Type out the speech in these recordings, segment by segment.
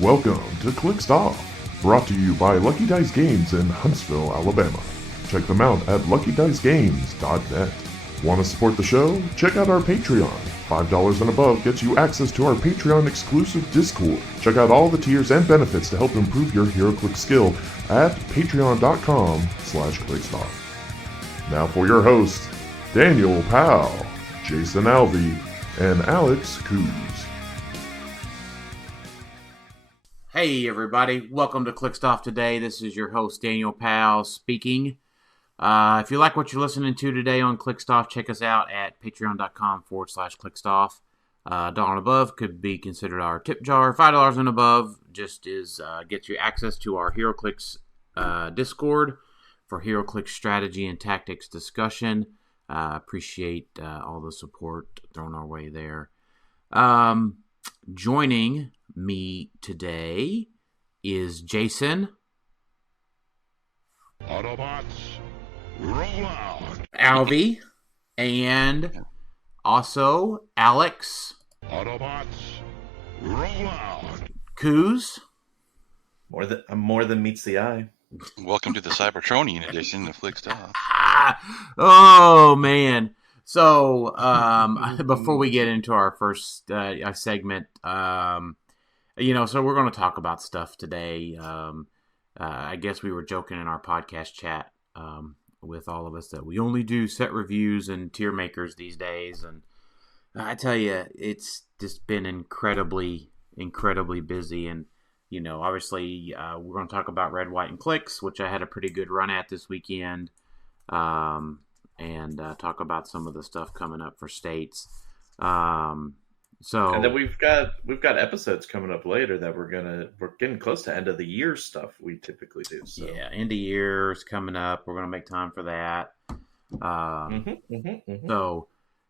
Welcome to Clixed Off, brought to you by Lucky Dice Games in Huntsville, Alabama. Check them out at luckydicegames.net. Want to support the show? Check out our Patreon. $5 and above gets you access to our Patreon exclusive Discord. Check out all the tiers and benefits to help improve your Heroclix skill at patreon.com/ClixedOff. Now for your hosts, Daniel Powell, Jason Alvey, and Alex Coos. Hey everybody, welcome to Clixed Off today. This is your host Daniel Powell speaking. If you like what you're listening to today on Clixed Off, check us out at patreon.com/ClixedOff. $1 and above could be considered our tip jar. $5 and above just gets you access to our Heroclix Discord for Heroclix strategy and tactics discussion. Appreciate all the support thrown our way there. Joining me today is Jason. Autobots, roll out. Alvey. And also Alex. Autobots, roll out. Coos. More than meets the eye. Welcome to the Cybertronian edition of Clixed Off. Oh, man. So, before we get into our first segment, so we're going to talk about stuff today. I guess we were joking in our podcast chat with all of us that we only do set reviews and tier makers these days. And I tell you, it's just been incredibly, incredibly busy. And, obviously, we're going to talk about Red, White, and Clix, which I had a pretty good run at this weekend. And talk about some of the stuff coming up for states. And then we've got episodes coming up later that we're getting close to end of the year stuff we typically do. So. Yeah, end of year is coming up. We're gonna make time for that.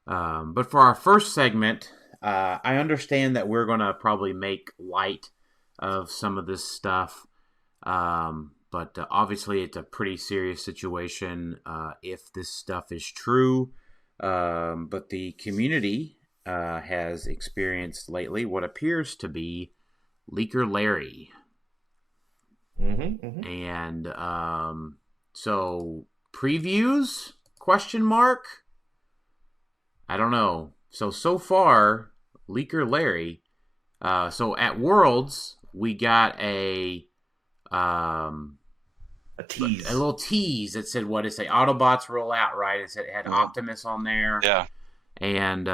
But for our first segment, I understand that we're gonna probably make light of some of this stuff. But obviously, it's a pretty serious situation if this stuff is true. But the community has experienced lately what appears to be Leaker Larry. And so previews? Question mark? I don't know. So far, Leaker Larry. So at Worlds, we got a tease. A little tease that said, what did it say? Autobots roll out, right? It said it had Optimus on there. Yeah. And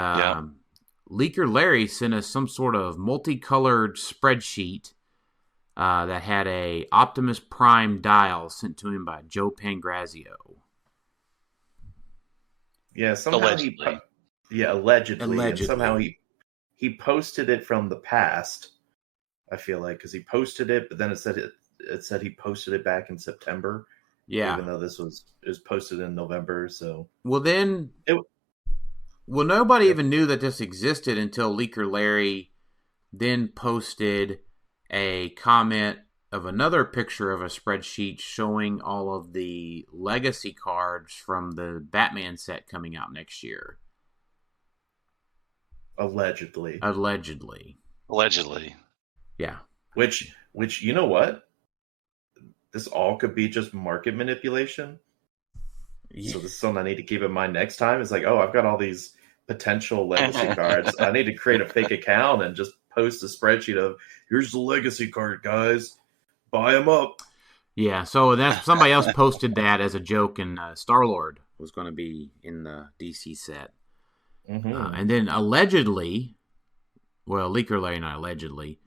Leaker Larry sent us some sort of multicolored spreadsheet that had a Optimus Prime dial sent to him by Joe Pangrazio. Yeah, somehow allegedly. Allegedly. And somehow he posted it from the past. I feel like because he posted it, but then it said he posted it back in September. Yeah, even though it was posted in November. So nobody even knew that this existed until Leaker Larry then posted a comment of another picture of a spreadsheet showing all of the legacy cards from the Batman set coming out next year. Allegedly. Yeah. Which you know what? This all could be just market manipulation. Yeah. So this is something I need to keep in mind next time. It's like, oh, I've got all these potential legacy cards. I need to create a fake account and just post a spreadsheet of, here's the legacy card, guys. Buy them up. Yeah, so somebody else posted that as a joke, and Star-Lord was going to be in the DC set. And then allegedly, well, Leaker Larry, not allegedly,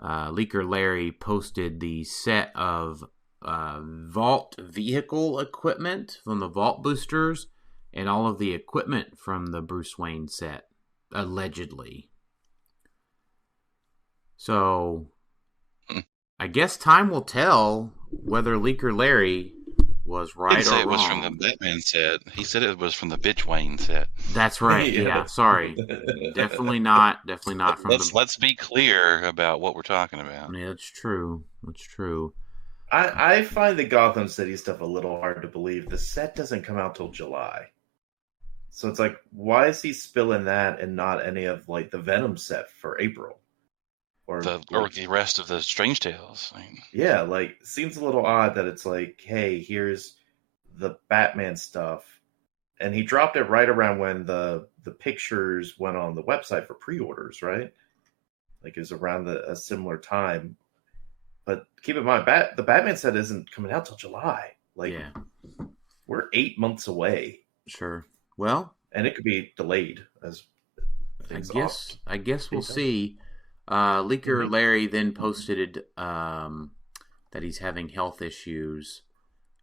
Leaker Larry posted the set of Vault vehicle equipment from the Vault boosters and all of the equipment from the Bruce Wayne set, allegedly. So, I guess time will tell whether Leaker Larry was right or wrong. He didn't say it was from the Batman set. He said it was from the Bitch Wayne set. That's right. Yeah, sorry. Definitely not from Let's be clear about what we're talking about. Yeah, that's true. I find the Gotham City stuff a little hard to believe. The set doesn't come out till July. So it's like, why is he spilling that and not any of like the Venom set for April? or the rest of the Strange Tales. I mean, yeah, like seems a little odd that it's like, hey, here's the Batman stuff, and he dropped it right around when the pictures went on the website for pre-orders, right? Like it was around a similar time. But keep in mind, the Batman set isn't coming out till July. Like, Yeah. we're 8 months away, Sure. Well, and it could be delayed as things I guess we'll see. Leaker Larry then posted that he's having health issues.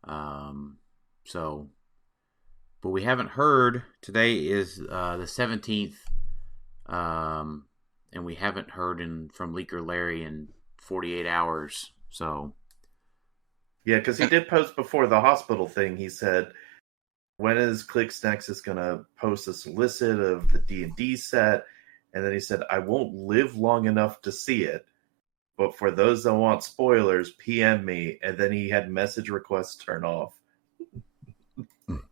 So, but we haven't heard. Today is the 17th, and we haven't heard from Leaker Larry in 48 hours. So, yeah, because he did post before the hospital thing. He said, when is Clix Nexus going to post a solicit of the D&D set? And then he said, I won't live long enough to see it, but for those that want spoilers, PM me. And then he had message requests turn off.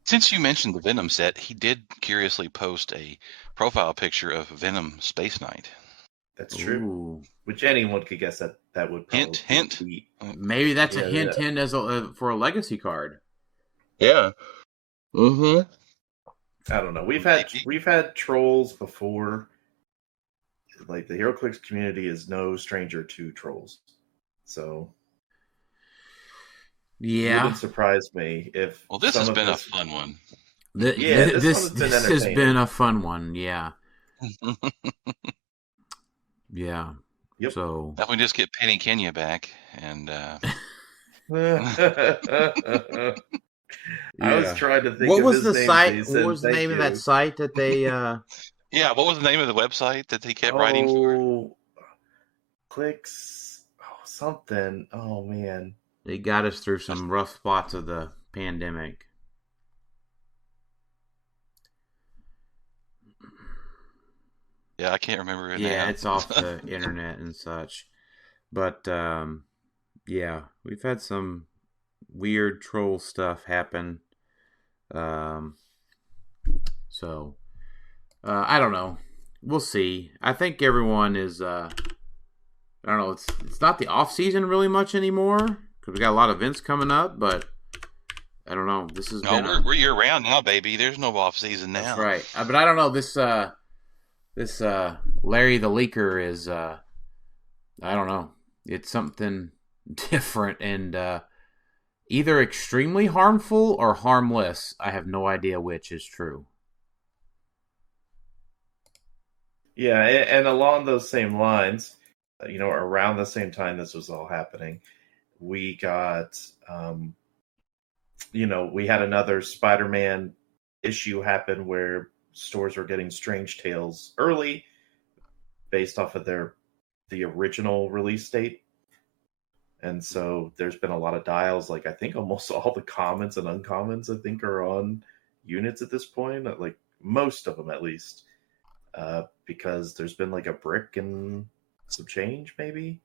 since you mentioned the Venom set, he did curiously post a profile picture of Venom Space Knight. That's true. ooh. Which anyone could guess that would probably Hint. be. Maybe that's a Yeah, hint as for a legacy card. Yeah. Mm-hmm. I don't know. We've had trolls before. Like the Heroclix community is no stranger to trolls, so it Yeah. wouldn't surprise me if. Well, this some has of been a this- fun one. This one's been has entertaining. been a fun one. Yeah. Yeah. Yep. So Now we just get Penny Kenya back, and I was trying to think. what of was his the name, site? so he What said, was the "Thank name of you." that site that they? yeah, what was the name of the website that he kept writing for? Clix. Oh, something. Oh man. They got us through some rough spots of the pandemic. Yeah, I can't remember it Yeah, now. it's off the internet and such. But yeah, we've had some weird troll stuff happen. So I don't know. We'll see. I think everyone is. I don't know. It's not the off season really much anymore because we got a lot of events coming up. But I don't know. This has been. we're year round now, baby. There's no off season now. That's right. But I don't know. This Larry the Leaker is. I don't know. It's something different and either extremely harmful or harmless. I have no idea which is true. Yeah, and along those same lines, around the same time this was all happening, we got, we had another Spider-Man issue happen where stores were getting Strange Tales early based off of the original release date. And so there's been a lot of dials. Like I think almost all the commons and uncommons I think are on units at this point, like most of them at least. Because there's been like a brick and some change, maybe.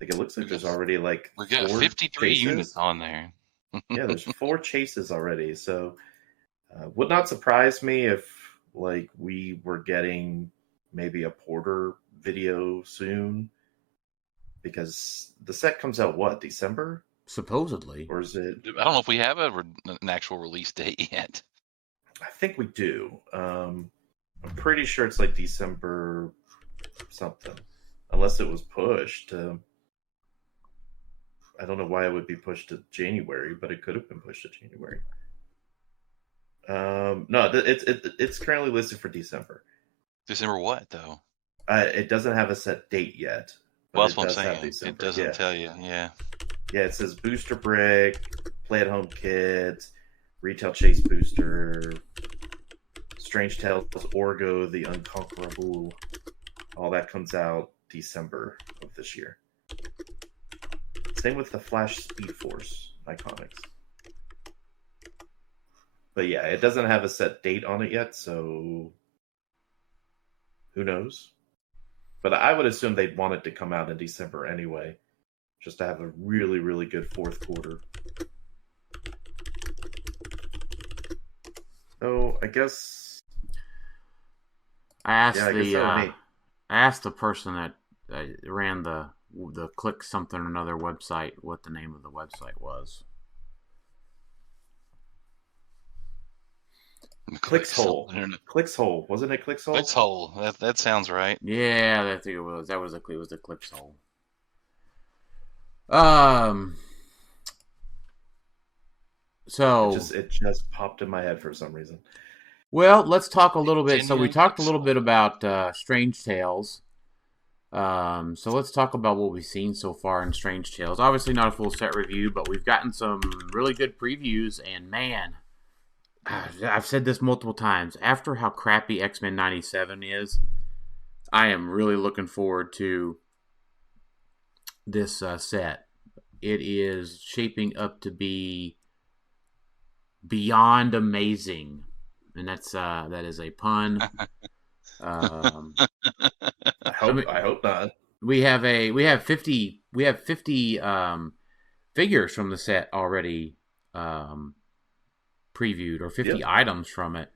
Like it looks like there's already like We got 53 chases. units on there. Yeah, there's 4 chases already. So would not surprise me if like we were getting maybe a Porter video soon. Because the set comes out what, December? Supposedly. Or is it? I don't know if we have an actual release date yet. I think we do. I'm pretty sure it's like December something, unless it was pushed to. I don't know why it would be pushed to January, but it could have been pushed to January. No, it's currently listed for December. December what though? It doesn't have a set date yet. but Well, that's it what I'm does have saying. December. It doesn't Yeah. tell you. Yeah. Yeah, it says booster brick, play at home kits, retail chase booster, Strange Tales, Orgo, the Unconquerable. All that comes out December of this year. Same with the Flash Speed Force Iconics. But yeah, it doesn't have a set date on it yet, so who knows? But I would assume they'd want it to come out in December anyway, just to have a really, really good fourth quarter. So I guess I asked yeah, I guess that would I asked the person that I ran the Clix something or another website. What the name of the website was? Clixhole. Clixhole. Wasn't it Clixhole? Clixhole. That sounds right. Yeah, I think it was. It was the Clixhole. So it just popped in my head for some reason. Well, let's talk a little bit. So we talked a little bit about Strange Tales. So let's talk about what we've seen so far in Strange Tales. Obviously not a full set review, but we've gotten some really good previews. And man, I've said this multiple times. After how crappy X-Men 97 is, I am really looking forward to this set. It is shaping up to be beyond amazing. And that is a pun. I hope not. We have 50 figures from the set already previewed, or 50 items from it.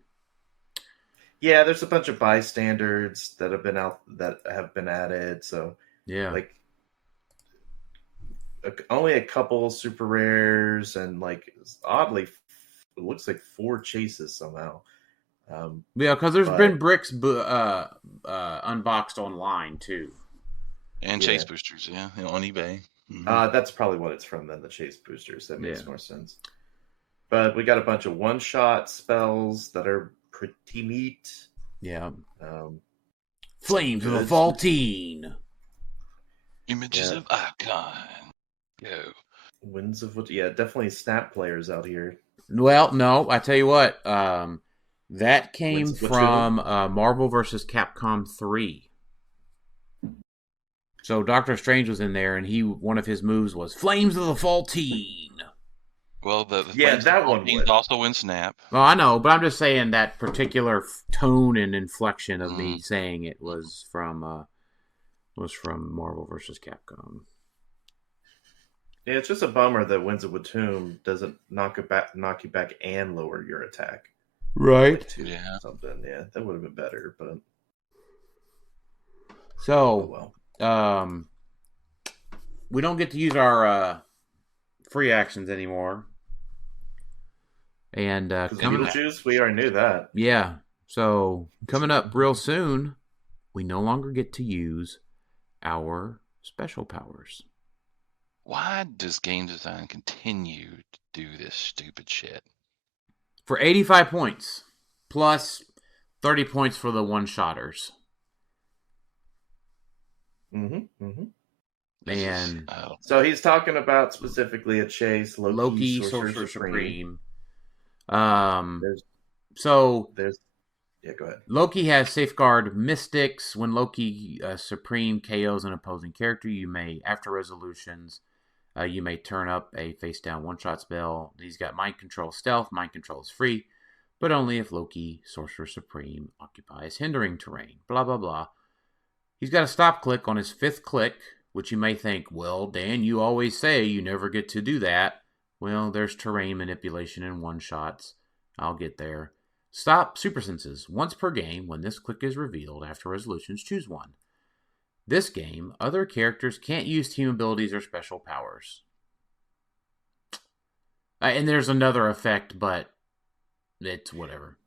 Yeah, there's a bunch of bystanders that have been added. So yeah, like only a couple super rares, and like oddly, it looks like 4 chases somehow. Yeah, because there's been bricks unboxed online too, and chase boosters, on eBay. Mm-hmm. That's probably what it's from then. The chase boosters, that makes more sense. But we got a bunch of one-shot spells that are pretty neat. Yeah. Flames of the Vaultine. Images of Icon. Go. Winds of what? Yeah, definitely Snap players out here. Well, no, I tell you what. That came from Marvel vs. Capcom 3. So Doctor Strange was in there, and one of his moves was Flames of the Vaultine. Well, the that one would also in Snap. Well, I know, but I'm just saying that particular tone and inflection of me saying it was from Marvel vs. Capcom. Yeah, it's just a bummer that Winds of Watum doesn't knock you back and lower your attack. Right. Something. Yeah, that would have been better, but so we don't get to use our free actions anymore. And Beetlejuice, we already knew that. Yeah. So coming up real soon, we no longer get to use our special powers. Why does game design continue to do this stupid shit? For 85 points, plus 30 points for the one-shotters. And so he's talking about specifically a chase, Loki Sorcerer Supreme. Go ahead. Loki has Safeguard Mystics. When Loki Supreme KOs an opposing character, you may, after resolutions, you may turn up a face-down one-shot spell. He's got Mind Control Stealth. Mind Control is free, but only if Loki Sorcerer Supreme occupies hindering terrain. Blah, blah, blah. He's got a stop click on his 5th click, which you may think, well, Dan, you always say you never get to do that. Well, there's terrain manipulation in one-shots. I'll get there. Stop Super Senses. Once per game, when this click is revealed after resolutions, choose one. This game, other characters can't use team abilities or special powers. And there's another effect, but it's whatever.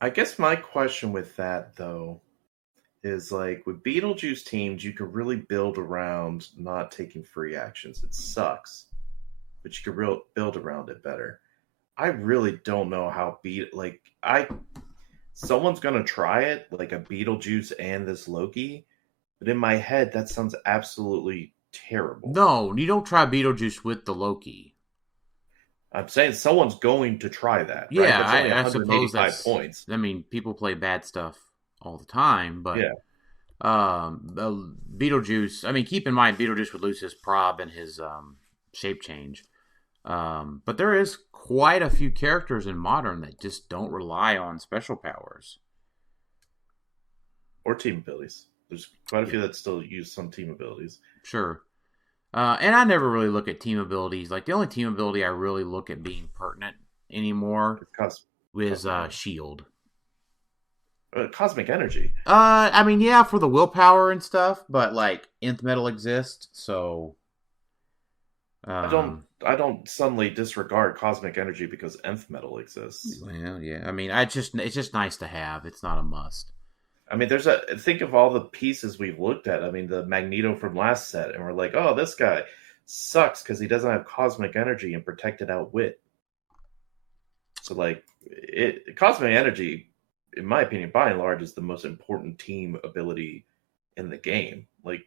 I guess my question with that, though, is like with Beetlejuice teams, you can really build around not taking free actions. It sucks, but you can build around it better. I really don't know how someone's gonna try it, like a Beetlejuice and this Loki, but in my head that sounds absolutely terrible. No, you don't try Beetlejuice with the Loki. I'm saying someone's going to try that. Yeah, right? I suppose that's points. I mean, people play bad stuff all the time, but Beetlejuice. I mean, keep in mind Beetlejuice would lose his prob and his shape change. But there is quite a few characters in Modern that just don't rely on special powers or team abilities. There's quite a few that still use some team abilities. Sure. And I never really look at team abilities. Like, the only team ability I really look at being pertinent anymore is Shield. Cosmic energy. I mean, yeah, for the willpower and stuff, but like nth metal exists, so I don't suddenly disregard cosmic energy because nth metal exists. Well, yeah. I mean, it's just nice to have. It's not a must. I mean, think of all the pieces we've looked at. I mean, the Magneto from last set, and we're like, oh, this guy sucks because he doesn't have cosmic energy and protected outwit. So, like, cosmic energy, in my opinion, by and large, is the most important team ability in the game. Like,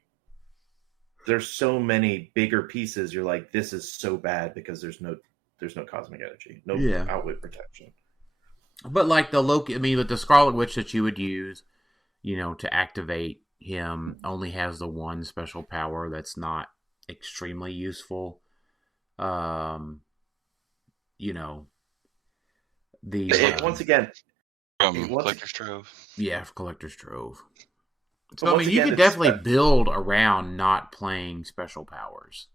there's so many bigger pieces. You're like, this is so bad because there's no cosmic energy, no outwit protection. But like the Loki, I mean, with the Scarlet Witch that you would use, to activate him, only has the one special power that's not extremely useful. Once again, from Collector's Trove. Yeah, for Collector's Trove. So I mean, you could definitely build around not playing special powers.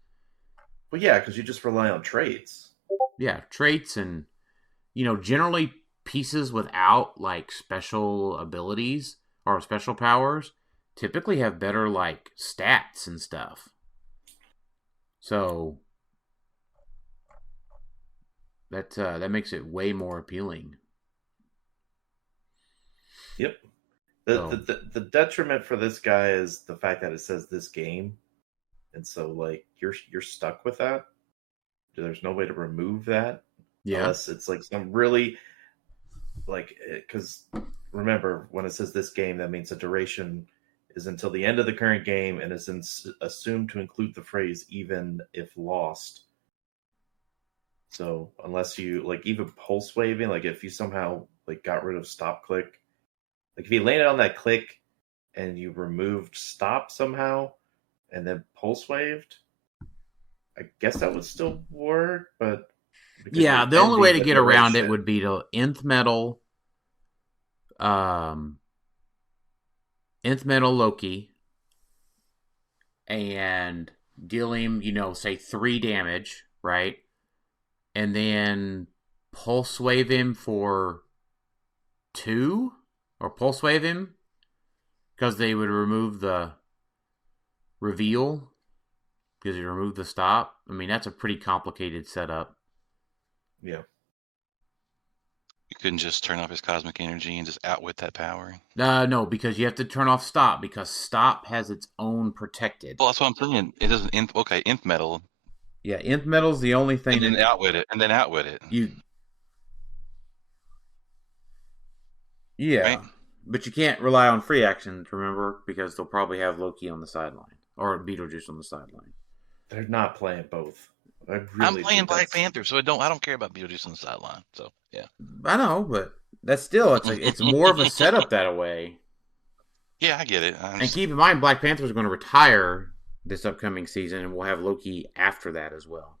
Well, yeah, because you just rely on traits. Yeah, traits and generally pieces without like special abilities or special powers typically have better like stats and stuff. So that makes it way more appealing. Yep. The detriment for this guy is the fact that it says this game, and so like you're stuck with that. There's no way to remove that. Yeah. Unless it's like some really like, because remember when it says this game, that means the duration is until the end of the current game and is assumed to include the phrase even if lost. So unless you like even pulse waving, like if you somehow like got rid of stop click, like if you landed on that click and you removed stop somehow and then pulse waved, I guess that would still work, but yeah, the only way to get around it would be to nth metal Loki and deal him, say 3 damage, right? And then pulse wave him for 2, or pulse wave him because they would remove the reveal because you remove the stop. I mean, that's a pretty complicated setup. Yeah. You couldn't just turn off his cosmic energy and just outwit that power. No, because you have to turn off stop because stop has its own protected. Well, that's what I'm saying. It doesn't. Nth metal. Yeah, nth metal's the only thing. And then outwit it. Yeah, right? But you can't rely on free actions, remember, because they'll probably have Loki on the sideline or Beetlejuice on the sideline. They're not playing both. I'm playing Black Panther, so I don't care about Beetlejuice on the sideline. So yeah, I know, but that's still it's more of a setup that way. Yeah, I get it. And keep in mind, Black Panther is going to retire this upcoming season, and we'll have Loki after that as well.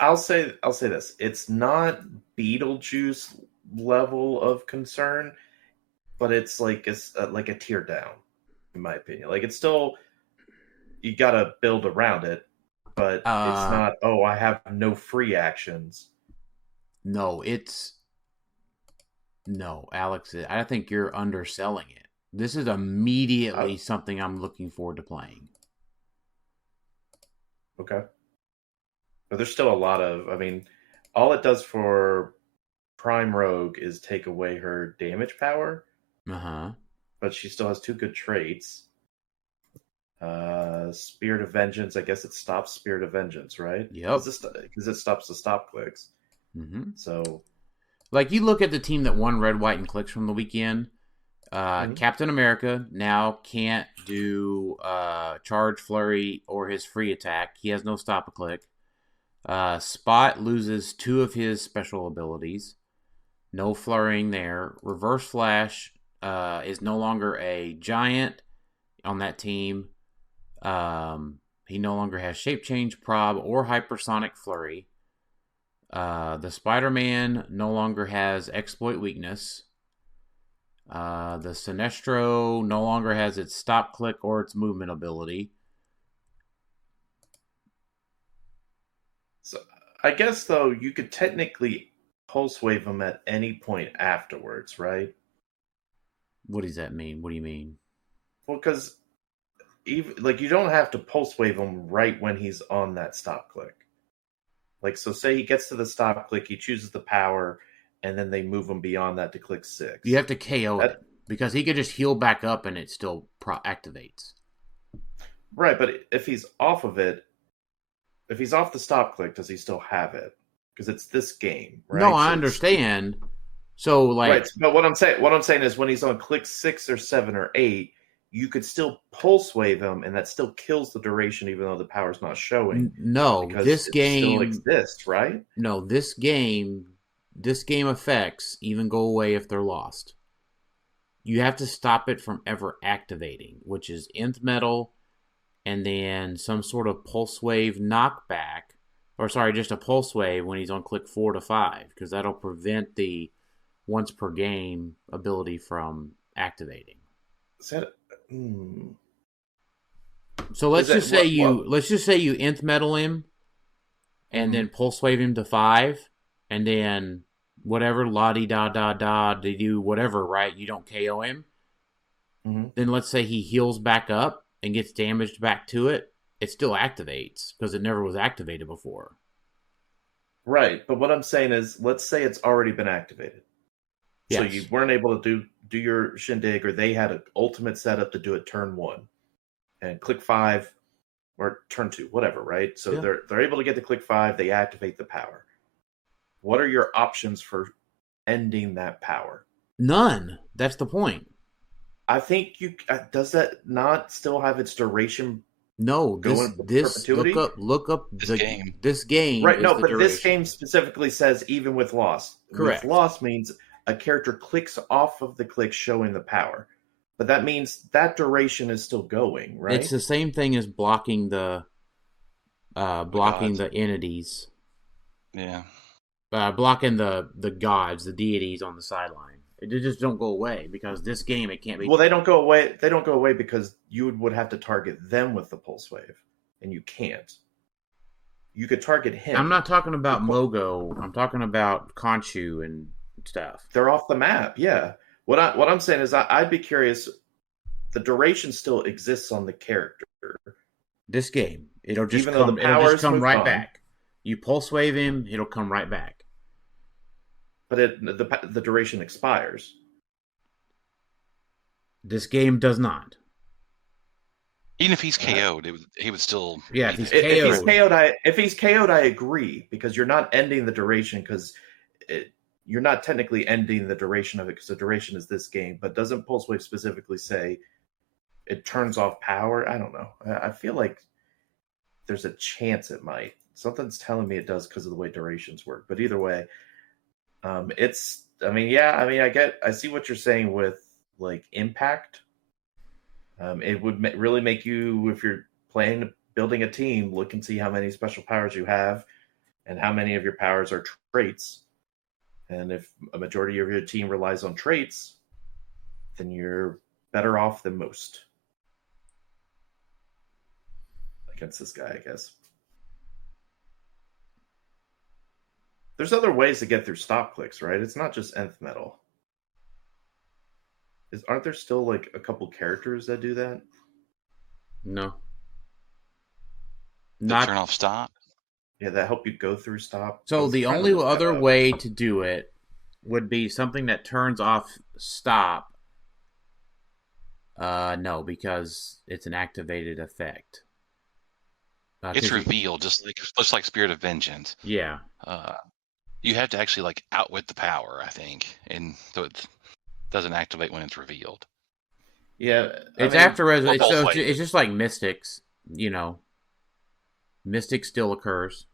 I'll say this: it's not Beetlejuice level of concern, but it's like a tier down, in my opinion. Like it's still, you got to build around it. But it's not, I have no free actions. No, Alex, I think you're underselling it. This is immediately something I'm looking forward to playing. Okay. But there's still a lot of, I mean, all it does for Prime Rogue is take away her damage power. Uh-huh. But she still has 2 good traits. Spirit of Vengeance, I guess it stops Spirit of Vengeance, right? Yep. Because it stops the stop clicks. Mm-hmm. So, like, you look at the team that won Red, White, and Clix from the weekend. Captain America now can't do Charge, Flurry, or his free attack. He has no stop a click. Spot loses 2 of his special abilities. No flurrying there. Reverse Flash is no longer a giant on that team. He no longer has Shape Change, Prob, or Hypersonic Flurry. The Spider-Man no longer has Exploit Weakness. The Sinestro no longer has its Stop Click or its Movement ability. So I guess, though, you could technically pulse wave him at any point afterwards, right? What does that mean? What do you mean? Well, because even like you don't have to pulse wave him right when he's on that stop click. Like, so say he gets to the stop click, he chooses the power, and then they move him beyond that to click 6. You have to KO it because he could just heal back up and it still activates. Right, but if he's off of it, if he's off the stop click, does he still have it? Because it's this game, right? No, I understand. So, like, right. But what I'm saying is, when he's on click 6 or 7 or 8, you could still pulse wave him, and that still kills the duration, even though the power's not showing. No, this game still exists, right? No, this game effects even go away if they're lost. You have to stop it from ever activating, which is nth metal, and then some sort of pulse wave knockback, or sorry, just a pulse wave when he's on click 4 to 5, because that'll prevent the once per game ability from activating. Is that? So let's just say you nth metal him, and then pulse wave him to 5, and then whatever la di da da da they do whatever, right? You don't KO him. Then let's say he heals back up and gets damaged back to it. It still activates because it never was activated before. Right, but what I'm saying is, let's say it's already been activated. Yes. So you weren't able to do your shindig, or they had an ultimate setup to do it turn 1 and click 5 or turn 2, whatever, right? So they're able to get to click 5, they activate the power. What are your options for ending that power? None. That's the point. I think does that not still have its duration? No, this look up this game. Right, no, but this game specifically says even with loss. Correct. With loss means a character clicks off of the click showing the power. But that means that duration is still going, right? It's the same thing as blocking the entities. Yeah. Blocking the gods, the deities on the sideline. It just don't go away because this game it can't be. Well, they don't go away. They don't go away because you would have to target them with the pulse wave, and you can't. You could target him. I'm not talking about Mogo. I'm talking about Conchu and stuff. They're off the map. Yeah. What I'm saying is I'd be curious. The duration still exists on the character. This game, it'll just Even come right back. You pulse wave him, it'll come right back. But the duration expires. This game does not. Even if he's KO'd, he would still. Yeah, if he's KO'd. If he's KO'd, I agree, because you're not ending the duration, because you're not technically ending the duration of it, because the duration is this game. But doesn't Pulse Wave specifically say it turns off power? I don't know. I feel like there's a chance it might. Something's telling me it does because of the way durations work. But either way, I see what you're saying with like impact. It would really make you, if you're building a team, look and see how many special powers you have and how many of your powers are traits. And if a majority of your team relies on traits, then you're better off than most against this guy, I guess. There's other ways to get through stop clicks, right? It's not just nth metal. Aren't there still like a couple characters that do that? No. Turn off stop? Yeah, that help you go through stop. So the only other way to do it would be something that turns off stop. No, because it's an activated effect. It's revealed, just like Spirit of Vengeance. Yeah. You have to actually like outwit the power, I think, and so it doesn't activate when it's revealed. Yeah, it's just like Mystics, you know. Mystic still occurs.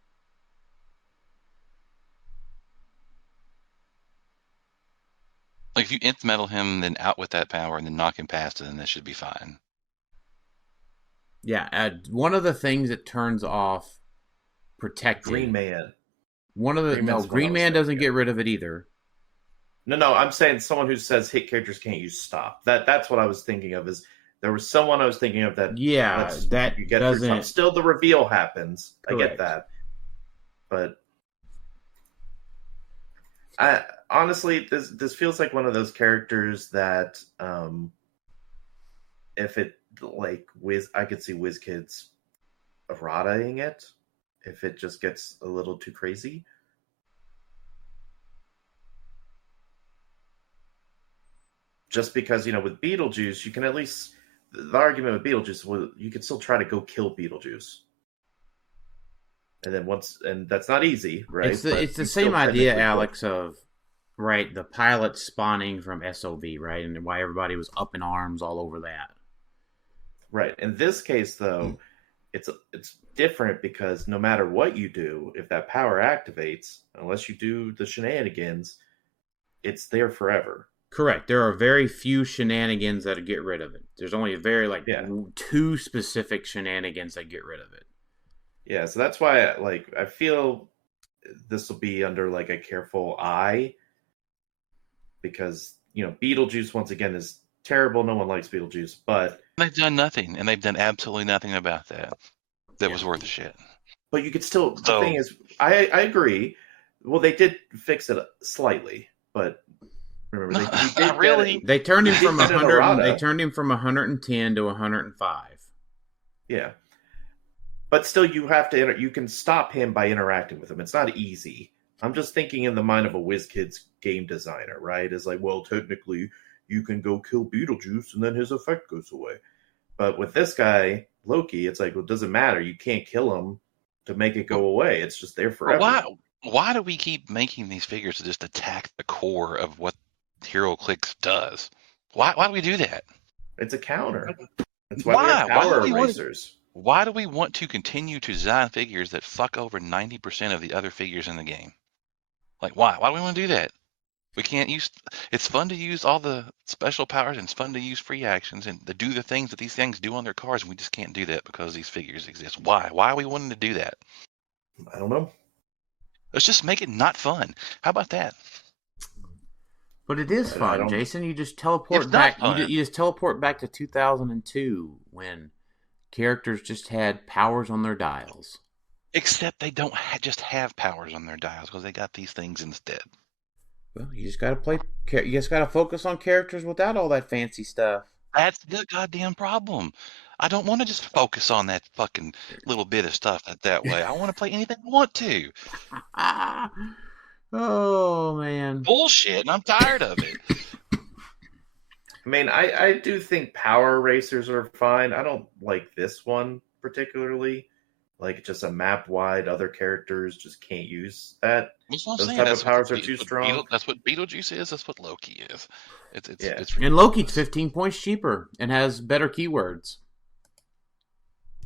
Like if you nth metal him, then outwit that power, and then knock him past it, then that should be fine. Yeah, one of the things that turns off protecting Green Man. Green Man doesn't get rid of it either. No, I'm saying someone who says hit characters can't use stop. That's what I was thinking of. Is there was someone I was thinking of that? Yeah, that you get doesn't. Still, the reveal happens. Correct. I get that, but Honestly, this feels like one of those characters that if it like I could see WizKids errataing it if it just gets a little too crazy. Just because, with Beetlejuice, you can at least... The argument with Beetlejuice, well, you can still try to go kill Beetlejuice. And then and that's not easy, right? It's the same idea, Alex, of, right, the pilot spawning from SOV, right? And why everybody was up in arms all over that. Right. In this case, though, it's different because no matter what you do, if that power activates, unless you do the shenanigans, it's there forever. Correct. There are very few shenanigans that get rid of it. There's only a very, two specific shenanigans that get rid of it. Yeah, so that's why, I feel this will be under, a careful eye. Because, Beetlejuice, once again, is terrible. No one likes Beetlejuice, but... They've done nothing, and they've done absolutely nothing about that. That was worth a shit. But you could still... The thing is, I agree. Well, they did fix it slightly, but... Remember, they turned him from 100. They turned him from 110 to 105. Yeah, but still, you have to. You can stop him by interacting with him. It's not easy. I'm just thinking in the mind of a WizKids game designer, right? It's like, well, technically, you can go kill Beetlejuice and then his effect goes away. But with this guy, Loki, it's like, well, it doesn't matter. You can't kill him to make it go away. It's just there forever. Why do we keep making these figures to just attack the core of what Heroclix does? Why do we do that? It's a counter. That's why we have power erasers. Why do we want to continue to design figures that fuck over 90% of the other figures in the game? Why? Why do we want to do that? We can't use... It's fun to use all the special powers and it's fun to use free actions and to do the things that these things do on their cards, and we just can't do that because these figures exist. Why? Why are we wanting to do that? I don't know. Let's just make it not fun. How about that? But it is fun, Jason. You just teleport back. You just teleport back to 2002 when characters just had powers on their dials. Except they don't just have powers on their dials because they got these things instead. Well, you just gotta play. You just gotta focus on characters without all that fancy stuff. That's the goddamn problem. I don't want to just focus on that fucking little bit of stuff that way. I want to play anything I want to. Oh, man. Bullshit, and I'm tired of it. I mean, I do think power racers are fine. I don't like this one particularly. Just a map-wide, other characters just can't use that. Those type of powers are too strong. That's what Beetlejuice is. That's what Loki is. It's and Loki's 15 points cheaper and has better keywords.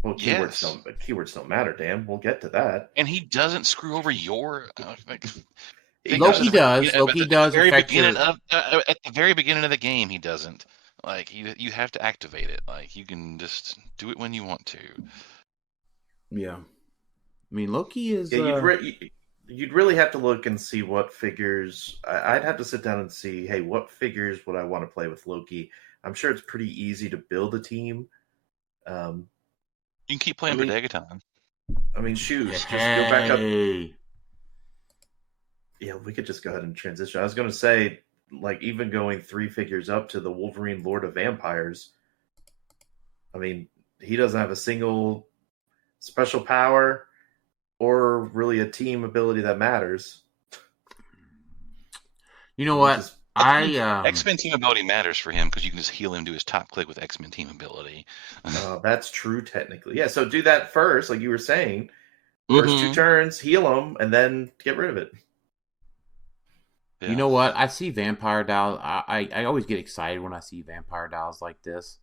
Well, keywords don't matter, Dan. We'll get to that. And he doesn't screw over your... Loki does. Loki does. At the very beginning of the game, he doesn't. You have to activate it. You can just do it when you want to. Yeah. I mean, Loki is... Yeah, you'd really have to look and see what figures... I'd have to sit down and see, hey, what figures would I want to play with Loki? I'm sure it's pretty easy to build a team. You can keep playing Bodegatime. I mean, shoot. Just go back up... Yeah, we could just go ahead and transition. I was going to say, even going 3 figures up to the Wolverine Lord of Vampires. I mean, he doesn't have a single special power or really a team ability that matters. You know what? X-Men team ability matters for him because you can just heal him to his top click with X-Men team ability. That's true, technically. Yeah, so do that first, like you were saying. First 2 turns, heal him, and then get rid of it. Yeah. You know what? I see vampire dials. I always get excited when I see vampire dials like this,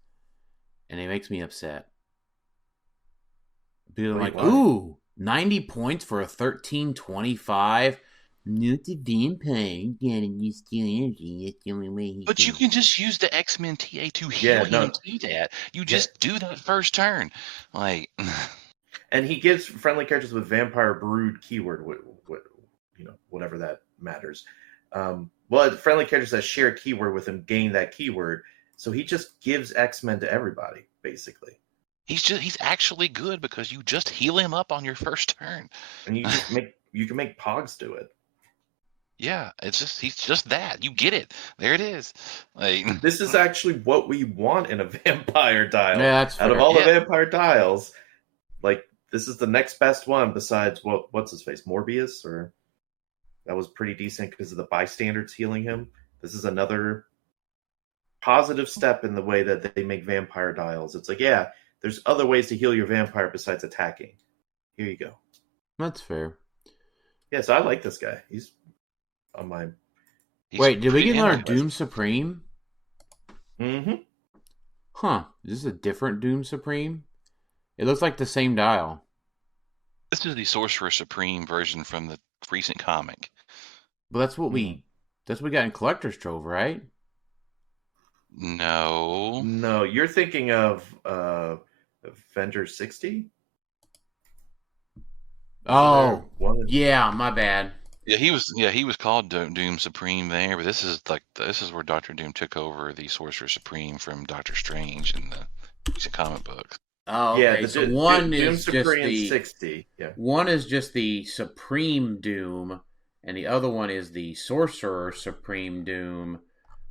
and it makes me upset. Because I'm ooh, 90 points for a 1325. Not the vampire getting you steal energy. That's the only way. But you can just use the X-Men TA to heal him to that. You just do that first turn, And he gives friendly characters with Vampire Brood keyword, whatever that matters. Friendly characters that share a keyword with him gain that keyword. So he just gives X-Men to everybody, basically. He's actually good because you just heal him up on your first turn. And you can make Pogs do it. Yeah, he's just that. You get it. There it is. Like, This is actually what we want in a vampire dial. Yeah, that's Out of fair. all the Yeah. vampire dials, like this is the next best one besides what's his face, Morbius, or that was pretty decent because of the bystanders healing him. This is another positive step in the way that they make vampire dials. It's like, yeah, there's other ways to heal your vampire besides attacking. Here you go. That's fair. Yeah, so I like this guy. He's on my. Wait, did we get another innovative. Doom Supreme? Mm-hmm. Huh. Is this a different Doom Supreme? It looks like the same dial. This is the Sorcerer Supreme version from the recent comic. But that's what we got in Collector's Trove, right? No. No, you're thinking of Avenger 60? Oh, One. yeah, my bad. Yeah, he was called Doom Supreme there, but this is where Doctor Doom took over the Sorcerer Supreme from Doctor Strange in the recent comic book. Oh, okay. Yeah, the So one Doom is just Supreme the 60. Yeah. one is just the Supreme Doom, and the other one is the Sorcerer Supreme Doom,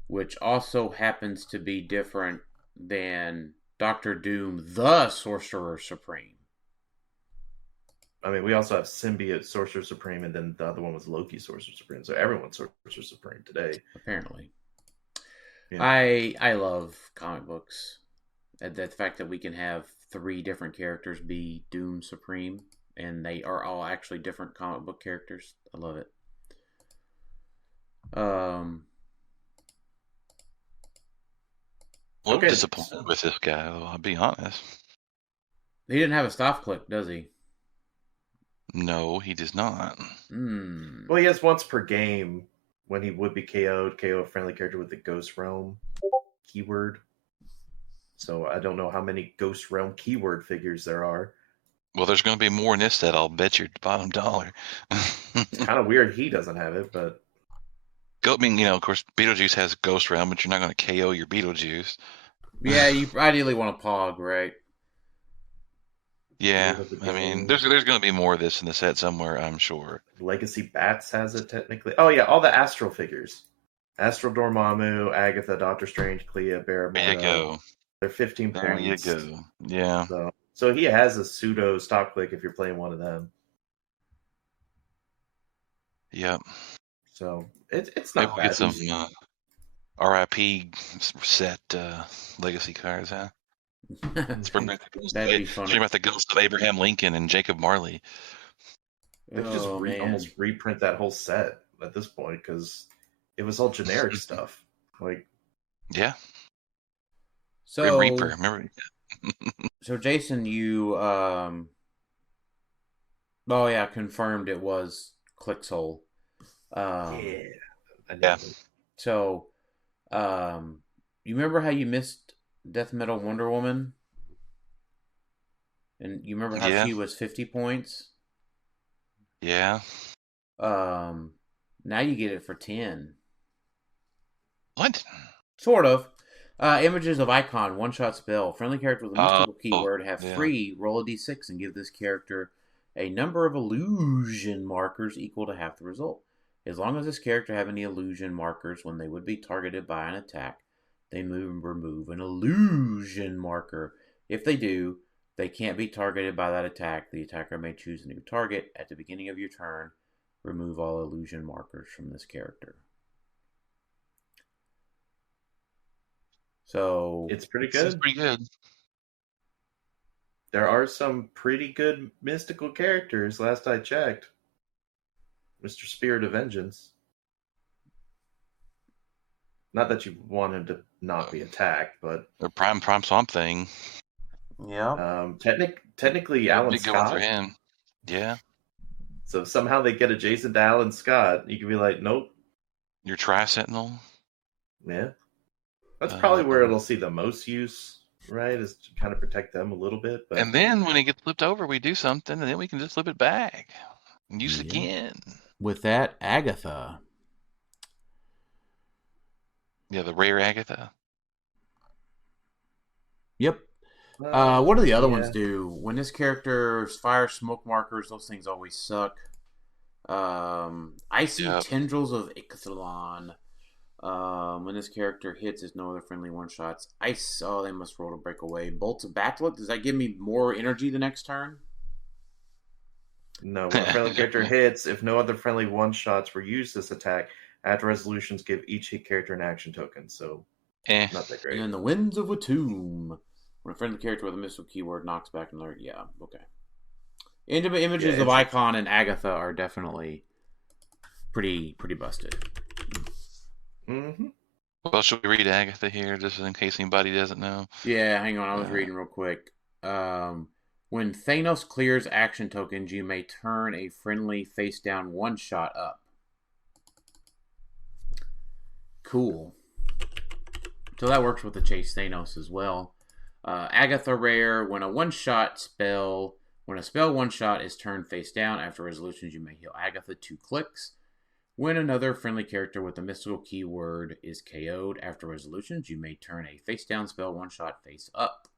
which also happens to be different than Doctor Doom, the Sorcerer Supreme. I mean, we also have Symbiote Sorcerer Supreme, and then the other one was Loki Sorcerer Supreme. So everyone's Sorcerer Supreme today. Apparently, Yeah. I love comic books. The fact that we can have 3 different characters be Doom Supreme, and they are all actually different comic book characters. I love it. I'm Okay. disappointed with this guy, though, I'll be honest. He didn't have a staff click, does he? No, he does not. Well, he has once per game when he would be KO'd, KO a friendly character with the Ghost Realm keyword. So I don't know how many Ghost Realm keyword figures there are. Well, there's going to be more in this set, I'll bet your bottom dollar. It's kind of weird he doesn't have it, but I mean, of course, Beetlejuice has Ghost Realm, but you're not going to KO your Beetlejuice. Yeah, you ideally want a Pog, right? Yeah, I mean, there's going to be more of this in the set somewhere, I'm sure. Legacy Bats has it technically. Oh yeah, all the Astral figures. Astral Dormammu, Agatha, Doctor Strange, Clea, Barramona. There you go. They're 15 There points. you go. Yeah. So he has a pseudo stop click if you're playing one of them. Yep. So it's Maybe not we'll bad. get some RIP set legacy cards, huh? Let's bring back the ghost of Abraham Lincoln and Jacob Marley. They've just almost reprint that whole set at this point because it was all generic stuff. Like, yeah. So Grim Reaper, remember? So Jason, you confirmed it was Clixhole. yeah. So, you remember how you missed Death Metal Wonder Woman? And you remember how she was 50 points? Yeah. Now you get it for 10. What? Sort of. Images of Icon, one-shot spell. Friendly character with a mystical keyword have free, roll a d6 and give this character a number of illusion markers equal to half the result. As long as this character have any illusion markers when they would be targeted by an attack, they remove an illusion marker. If they do, they can't be targeted by that attack. The attacker may choose a new target. At the beginning of your turn, remove all illusion markers from this character. So It's pretty good. It's pretty good. There are some pretty good mystical characters, last I checked. Mr. Spirit of Vengeance. Not that you want him to not be attacked, but The Prime Swamp Thing. yeah. Technically Alan Big good one Scott. for him. Yeah. So if somehow they get adjacent to Alan Scott, you can be like, nope. Your Tri-Sentinel. Yeah. That's probably where it'll see the most use, right? Is to kind of protect them a little bit. But And then when it gets flipped over, we do something, and then we can just flip it back and use it again. With that, Agatha. Yeah, the rare Agatha. Yep. What do the other ones do? When this character fires smoke markers, those things always suck. Icy Yep. Tendrils of Ixalan. When this character hits, there's no other friendly one-shots. Ice, oh, they must roll to break away. Bolts of Batlook, does that give me more energy the next turn? No, when a friendly character hits, if no other friendly one-shots were used this attack, after resolutions give each hit character an action token, so not that great. And the Winds of Watum. When a friendly character with a mystical keyword knocks back another, yeah, okay. Images of Icon and Agatha are definitely pretty busted. Mm-hmm. Well, should we read Agatha here, just in case anybody doesn't know? Yeah, hang on. I was reading real quick. When Thanos clears action tokens, you may turn a friendly face-down one-shot up. Cool. So that works with the Chase Thanos as well. Agatha rare. When a spell one-shot is turned face-down, after resolutions, you may heal Agatha 2 clicks. When another friendly character with a mystical keyword is KO'd after resolutions, you may turn a face-down spell one-shot face-up.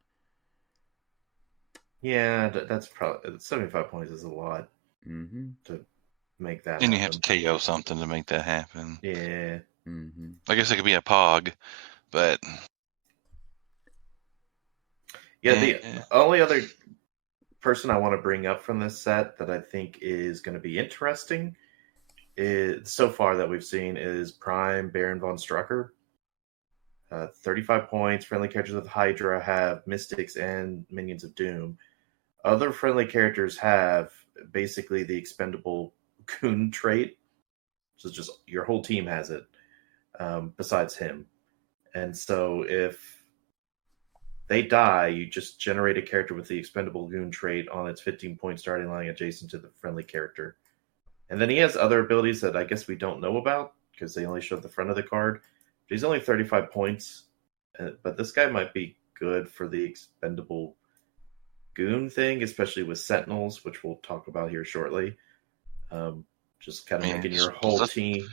Yeah, that's probably 75 points is a lot to make that. And you have to KO something to make that happen. Yeah. Mm-hmm. I guess it could be a Pog, but yeah. The only other person I want to bring up from this set that I think is going to be interesting is, so far that we've seen, is Prime Baron von Strucker. 35 points. Friendly characters with Hydra have Mystics and Minions of Doom. Other friendly characters have basically the expendable Goon trait. So just your whole team has it, besides him. And so if they die, you just generate a character with the expendable Goon trait on its 15-point starting line adjacent to the friendly character. And then he has other abilities that I guess we don't know about because they only showed the front of the card. But he's only 35 points. But this guy might be good for the expendable Goon thing, especially with Sentinels, which we'll talk about here shortly. Just kind of making your whole team...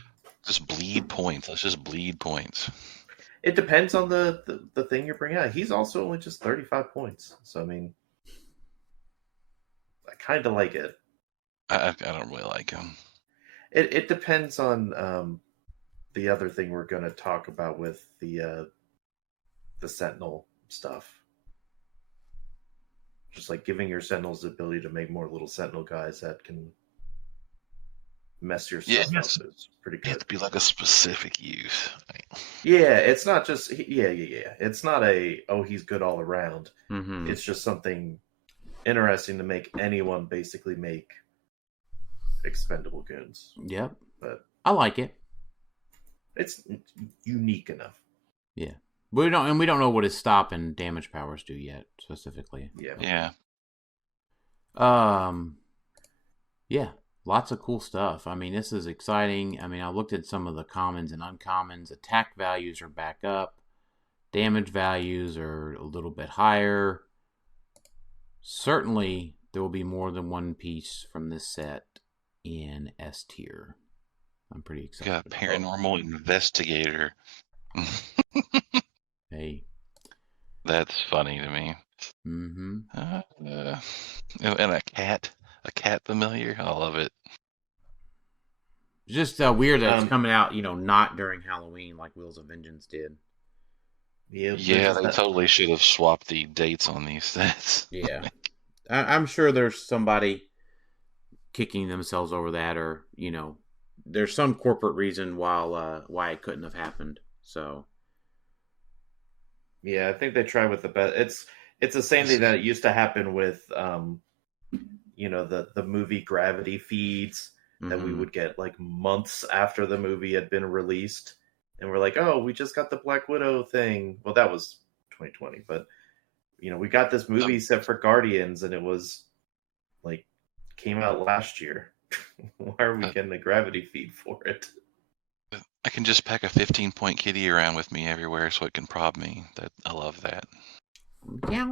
Just bleed points. Let's just bleed points. It depends on the thing you're bringing out. He's also only just 35 points. So, I mean, I kind of like it. I don't really like him. It depends on the other thing we're going to talk about with the Sentinel stuff. Just like giving your Sentinels the ability to make more little Sentinel guys that can mess your stuff up is pretty good. It has to be like a specific use. Yeah, it's not just... Yeah. It's not he's good all around. Mm-hmm. It's just something interesting to make anyone basically make expendable goons. Yep. But I like it. It's unique enough. Yeah. We don't know what his stop and damage powers do yet, specifically. Yeah. Yeah. Lots of cool stuff. I mean, this is exciting. I mean, I looked at some of the commons and uncommons. Attack values are back up. Damage values are a little bit higher. Certainly, there will be more than one piece from this set in S tier. I'm pretty excited. Got a paranormal investigator. Hey. That's funny to me. Mm-hmm. And a cat familiar. I love it. Just weird that it's coming out, not during Halloween like Wheels of Vengeance did. Yeah, they totally should have swapped the dates on these sets. Yeah. I'm sure there's somebody kicking themselves over that, or, there's some corporate reason why it couldn't have happened. So. Yeah, I think they try with the best. It's the same thing that used to happen with, the movie Gravity feeds that we would get like months after the movie had been released. And we're like, oh, we just got the Black Widow thing. Well, that was 2020, but we got this movie set for Guardians, and it was like came out last year. Why are we getting a Gravity feed for it? I can just pack a 15-point kitty around with me everywhere, so it can prod me. I love that. Yeah.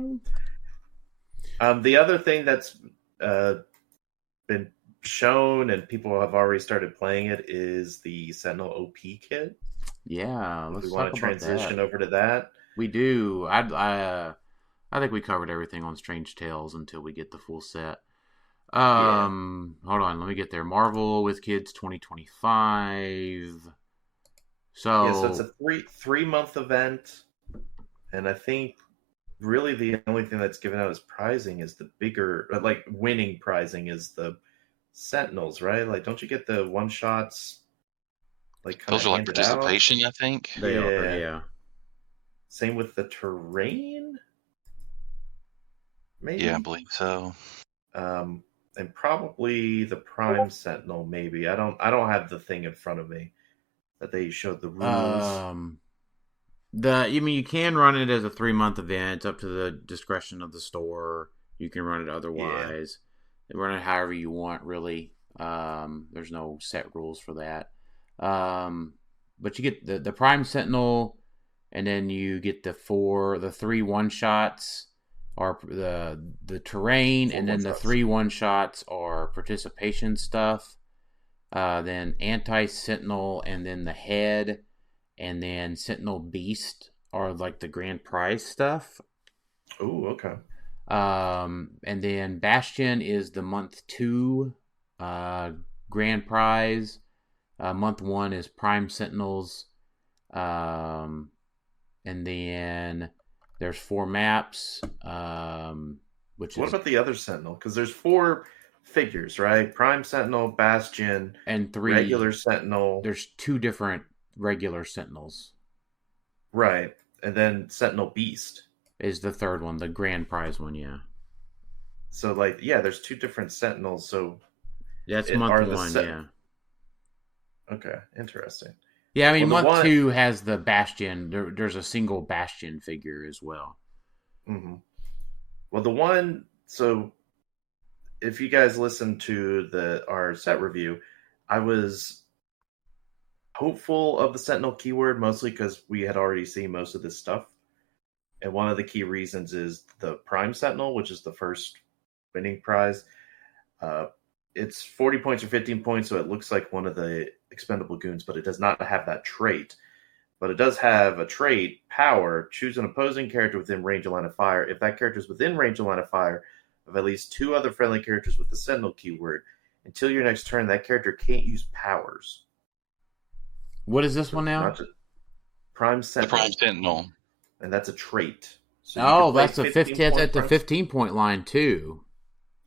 The other thing that's been shown and people have already started playing it is the Sentinel OP kit. Yeah, let's talk about transition over to that. We do. I think we covered everything on Strange Tales until we get the full set. Hold on, let me get there. Marvel with Kids 2025. So it's a three month event, and I think really the only thing that's given out as prizing is the bigger, like winning prizing is the Sentinels, right? Like, don't you get the one shots? Like, Those are like participation, I think. They are, yeah. Same with the terrain, maybe. Yeah, I believe so. And probably the Prime Sentinel, maybe. I don't have the thing in front of me that they showed the rules. You can run it as a 3-month event. It's up to the discretion of the store. You can run it otherwise. Yeah. Run it however you want, really. There's no set rules for that. But you get the Prime Sentinel, and then you get the 3 one-shots are the terrain, and then the 3 one-shots are participation stuff. Then Anti-Sentinel, and then the Head, and then Sentinel Beast are like the grand prize stuff. Oh, okay. And then Bastion is the month 2 grand prize. Month 1 is Prime Sentinels. And then there's 4 maps. What about the other Sentinel? Because there's 4 figures, right? Prime Sentinel, Bastion, and 3 regular Sentinel. There's 2 different regular Sentinels. Right. And then Sentinel Beast is the 3rd one, the grand prize one, yeah. So, like, yeah, there's 2 different Sentinels, so... That's month 1, yeah. Okay, interesting. Yeah, I mean, month 2 has the Bastion. There's a single Bastion figure as well. Mm-hmm. Well, the one... So, if you guys listened to our set review, I was hopeful of the Sentinel keyword, mostly because we had already seen most of this stuff. And one of the key reasons is the Prime Sentinel, which is the first winning prize. It's 40 points or 15 points, so it looks like one of the expendable goons, but it does not have that trait. But it does have a trait, Power. Choose an opposing character within range of line of fire. If that character is within range of line of fire of at least 2 other friendly characters with the Sentinel keyword, until your next turn, that character can't use powers. What is this one now? Prime Sentinel. The Prime Sentinel. And that's a trait. So that's at the 15-point line, too.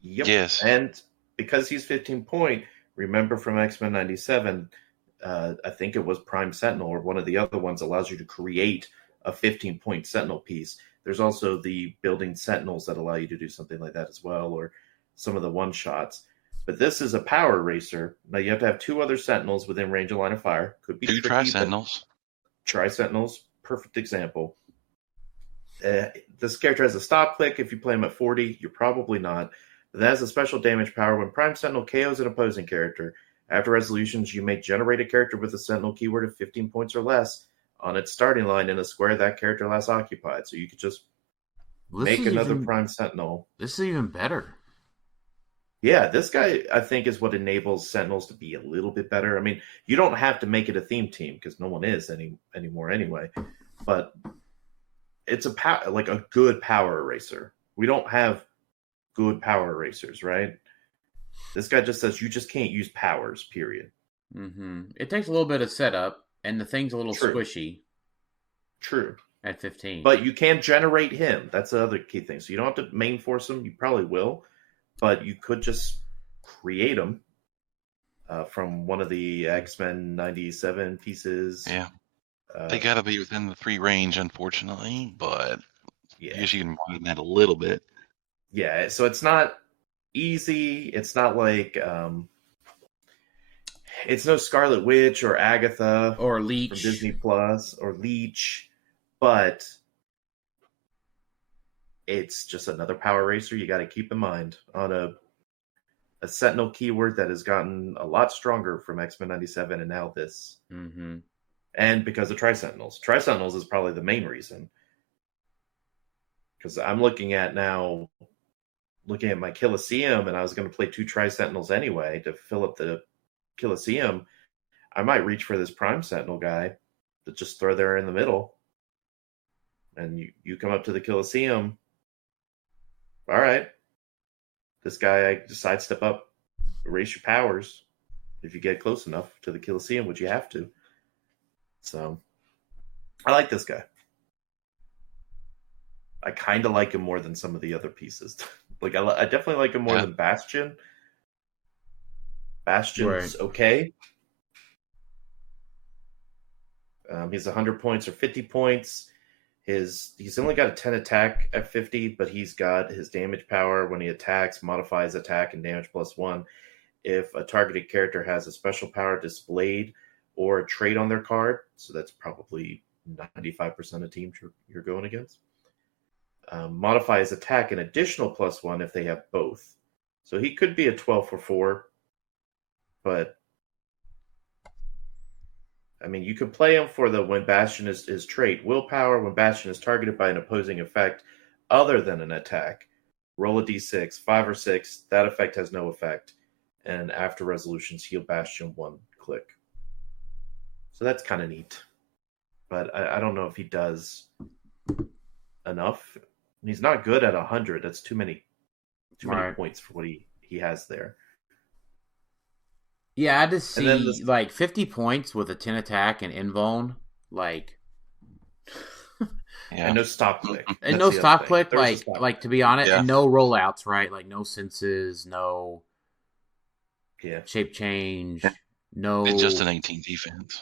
Yep. Yes. And because he's 15 point, remember from X-Men 97, I think it was Prime Sentinel or one of the other ones allows you to create a 15-point Sentinel piece. There's also the building Sentinels that allow you to do something like that as well, or some of the one-shots. But this is a power racer. Now, you have to have 2 other Sentinels within range of line of fire. Could be 2 Tri-Sentinels. Tri-Sentinels, perfect example. This character has a stop click. If you play him at 40, you're probably not. But that has a special damage power. When Prime Sentinel KOs an opposing character, after resolutions, you may generate a character with a Sentinel keyword of 15 points or less on its starting line in a square that character last occupied. So you could just make another Prime Sentinel. This is even better. Yeah, this guy, I think, is what enables Sentinels to be a little bit better. I mean, you don't have to make it a theme team because no one is anymore anyway. But it's a good power eraser. We don't have good power erasers, right? This guy just says you just can't use powers, period. Mm-hmm. It takes a little bit of setup, and the thing's a little squishy. True. At 15. But you can generate him. That's the other key thing. So you don't have to main force him. You probably will. But you could just create him from one of the X-Men 97 pieces. Yeah. They got to be within the 3 range, unfortunately. But yeah. I guess you can widen that a little bit. Yeah, so it's not easy. It's not like it's no Scarlet Witch or Agatha or Leech from Disney Plus or Leech, but it's just another power racer you got to keep in mind on a Sentinel keyword that has gotten a lot stronger from X-Men 97 and now this. Mm-hmm. And because of Tri-Sentinels. Tri-Sentinels is probably the main reason. Because I'm looking at my Colosseum, and I was going to play 2 Tri-Sentinels anyway to fill up the Colosseum. I might reach for this Prime Sentinel guy to just throw there in the middle. And you come up to the Colosseum. All right. This guy, I just sidestep up, erase your powers if you get close enough to the Colosseum, which you have to. So, I like this guy. I kind of like him more than some of the other pieces. Like, I definitely like him more than Bastion. Bastion's okay. He's 100 points or 50 points. He's only got a 10 attack at 50, but he's got his damage power when he attacks, modifies attack and damage +1. If a targeted character has a special power displayed or a trait on their card, so that's probably 95% of teams you're going against. Modify his attack an additional +1 if they have both. So he could be a 12 for 4, but I mean, you could play him for the when Bastion is his trait willpower. When Bastion is targeted by an opposing effect other than an attack, roll a d6, 5 or 6. That effect has no effect. And after resolutions, heal Bastion 1 click. So that's kind of neat. But I don't know if he does enough. He's not good at 100. That's too many points for what he has there. Yeah, I just see like 50 points with a 10 attack and invuln, like and no stop click. And no stop click, like to be honest, and no rollouts, right? Like no senses, no shape change, no. It's just an 18 defense.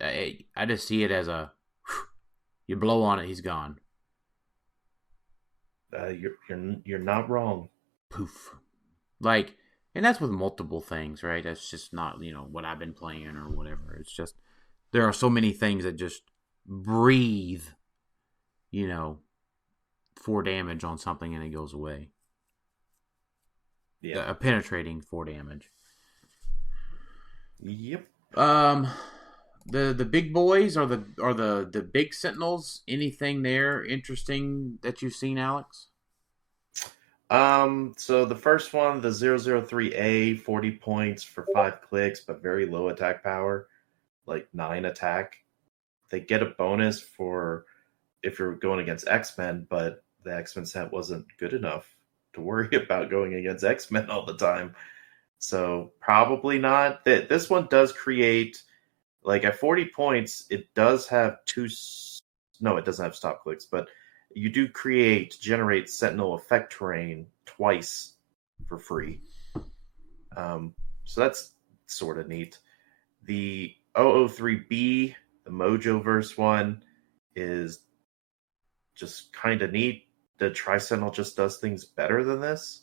Yeah. I just see it as you blow on it, he's gone. You're not wrong. Poof. Like, and that's with multiple things, right? That's just not, what I've been playing or whatever. It's just, there are so many things that just breathe, 4 damage on something and it goes away. Yeah. A penetrating 4 damage. Yep. The big boys are the big sentinels. Anything there interesting that you've seen, Alex? So the first one, the 003A, 40 points for 5 clicks, but very low attack power, like 9 attack. They get a bonus for if you're going against X-Men, but the X-Men set wasn't good enough to worry about going against X-Men all the time. So probably not. This one does create, like at 40 points, it does have it doesn't have stop clicks, but you do generate Sentinel effect terrain twice for free. So that's sort of neat. The 003B, the Mojoverse one, is just kind of neat. The Tri-Sentinel just does things better than this,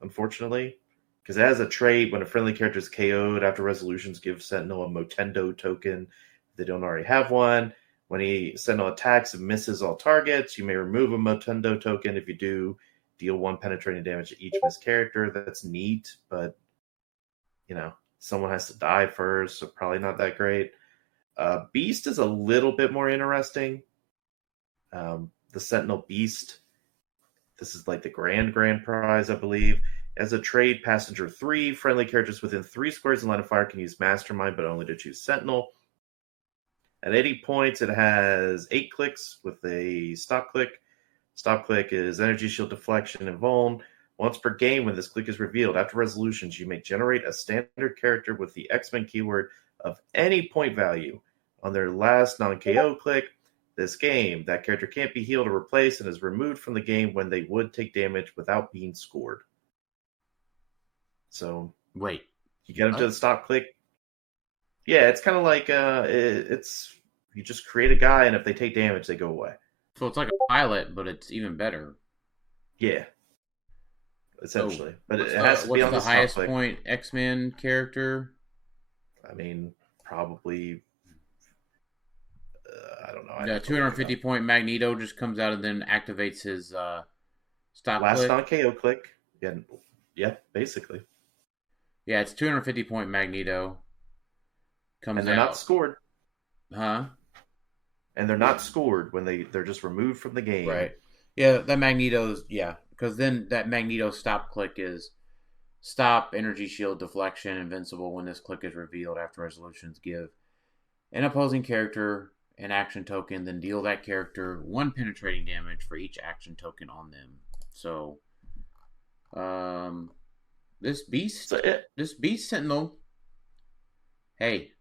unfortunately. Because it has a trait, when a friendly character is KO'd after resolutions, give Sentinel a Motendo token if they don't already have one. When Sentinel attacks and misses all targets, you may remove a Motendo token. If you do, deal 1 penetrating damage to each missed character. That's neat, but, someone has to die first, so probably not that great. Beast is a little bit more interesting. The Sentinel Beast, this is like the grand prize, I believe. As a trade, Passenger 3, friendly characters within 3 squares in line of fire can use Mastermind, but only to choose Sentinel. At 80 points, it has 8 clicks with a stop click. Stop click is energy shield deflection and vuln. Once per game, when this click is revealed, after resolutions, you may generate a standard character with the X-Men keyword of any point value on their last non-KO click. This game, that character can't be healed or replaced and is removed from the game when they would take damage without being scored. So, wait, you get them to the stop click. Yeah, it's kind of like you just create a guy, and if they take damage, they go away. So it's like a pilot, but it's even better. Yeah, essentially. So but it has to be on the highest click. point X-Men character. I mean, probably. I don't know. Yeah, 250 point Magneto just comes out and then activates his stop last click. non-KO click. Yeah, basically. Yeah, it's 250 point Magneto. And they're not scored. Huh? And they're not scored when they're just removed from the game. Right. Yeah, that Magneto's, because then that Magneto stop click is stop, energy shield, deflection, invincible when this click is revealed after resolutions. Give an opposing character an action token, then deal that character 1 penetrating damage for each action token on them. So, This beast, So this beast sentinel. Hey,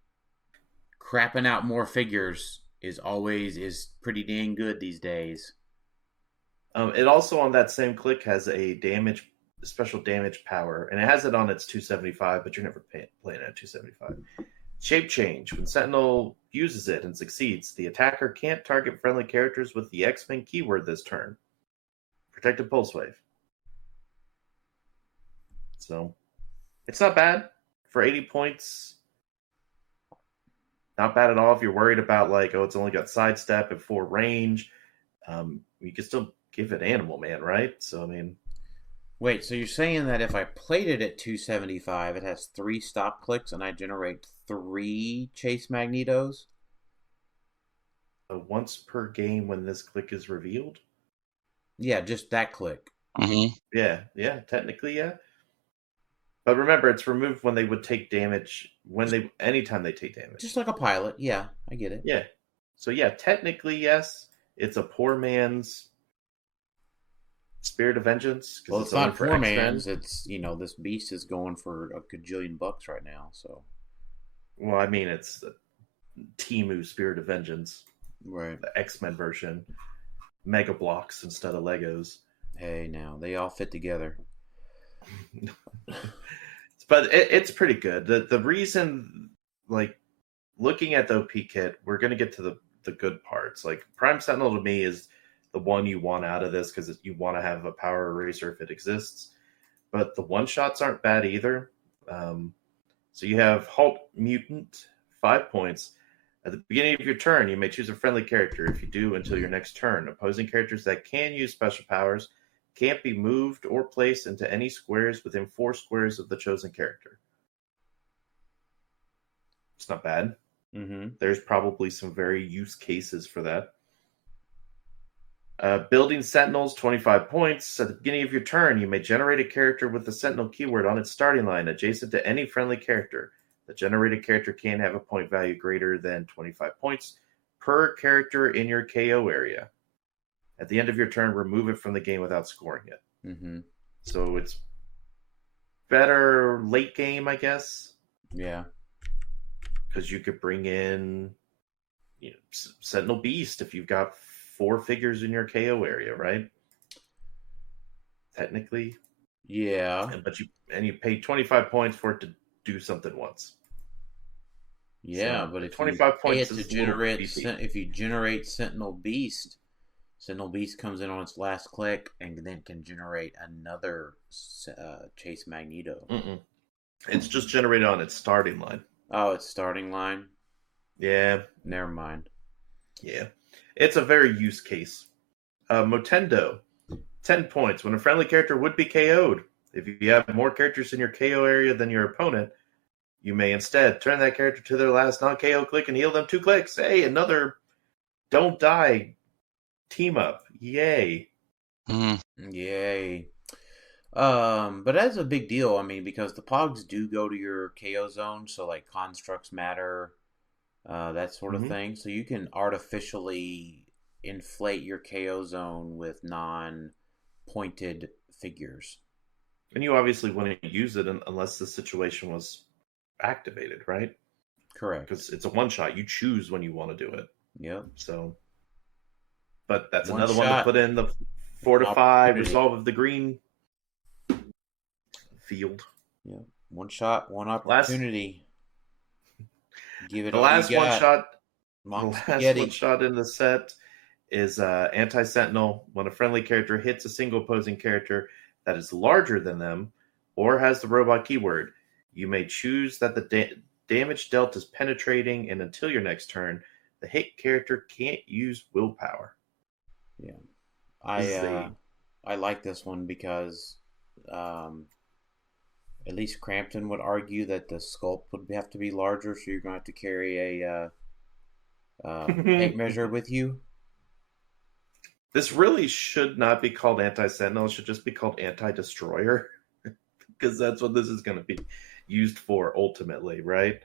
crapping out more figures is pretty dang good these days. It also on that same click has a special damage power, and it has it on its 275, but you're never playing at 275. Shape change. When Sentinel uses it and succeeds, the attacker can't target friendly characters with the X-Men keyword this turn. Protected Pulse Wave. So, it's not bad for 80 points. Not bad at all if you're worried about, like, it's only got sidestep and 4 range. You can still give it Animal Man, right? So, I mean... Wait, so you're saying that if I played it at 275, it has 3 stop clicks and I generate 3 Chase Magnetos? Once per game when this click is revealed? Yeah, just that click. Mm-hmm. Yeah, technically, yeah. But remember, it's removed when they would take damage, anytime they take damage. Just like a pilot, yeah, I get it. Yeah. So yeah, technically, yes. It's a poor man's Spirit of Vengeance. Well, it's not poor man's. It's, this beast is going for a gajillion bucks right now, so. Well, I mean, it's the Temu Spirit of Vengeance. Right. The X-Men version. Mega blocks instead of Legos. Hey, now, they all fit together. But it's pretty good. The reason, like, looking at the OP kit, we're going to get to the good parts. Like, Prime Sentinel to me is the one you want out of this because you want to have a power eraser if it exists. But the one-shots aren't bad either. So you have Halt Mutant, 5 points. At the beginning of your turn, you may choose a friendly character. If you do, until your next turn. Opposing characters that can use special powers can't be moved or placed into any squares within 4 squares of the chosen character. It's not bad. Mm-hmm. There's probably some very use cases for that. Building Sentinels, 25 points. At the beginning of your turn, you may generate a character with the Sentinel keyword on its starting line adjacent to any friendly character. The generated character can have a point value greater than 25 points per character in your KO area. At the end of your turn, remove it from the game without scoring it. Mm-hmm. So it's better late game, I guess. Yeah. Because you could bring in Sentinel Beast if you've got 4 figures in your KO area, right? Technically. Yeah. But you pay 25 points for it to do something once. Yeah, so but if 25 points to generate, if you generate Sentinel Beast comes in on its last click and then can generate another Chase Magneto. Mm-mm. It's just generated on its starting line. Oh, it's starting line? Yeah. Never mind. Yeah. It's a very use case. Motendo, 10 points. When a friendly character would be KO'd, if you have more characters in your KO area than your opponent, you may instead turn that character to their last non-KO click and heal them 2 clicks. Hey, another don't die team up. Yay. Yay. But that's a big deal, I mean, because the Pogs do go to your KO zone, so like constructs matter, that sort of thing. So you can artificially inflate your KO zone with non-pointed figures. And you obviously wouldn't use it unless the situation was activated, right? Correct. Because it's a one-shot. You choose when you want to do it. Yep. So, but that's One another shot. one to put in the 4 to 5 resolve of the green field. Yeah. One shot, one opportunity. Give it the all last you one got. shot. Monk The last spaghetti. one shot in the set is Anti-Sentinel. When a friendly character hits a single opposing character that is larger than them or has the robot keyword, you may choose that the damage dealt is penetrating, and until your next turn, the hit character can't use willpower. Yeah. I like this one because at least Crampton would argue that the sculpt would have to be larger, so you're going to have to carry a tape measure with you. This really should not be called Anti-Sentinel. It should just be called Anti-Destroyer, because that's what this is going to be used for ultimately, right?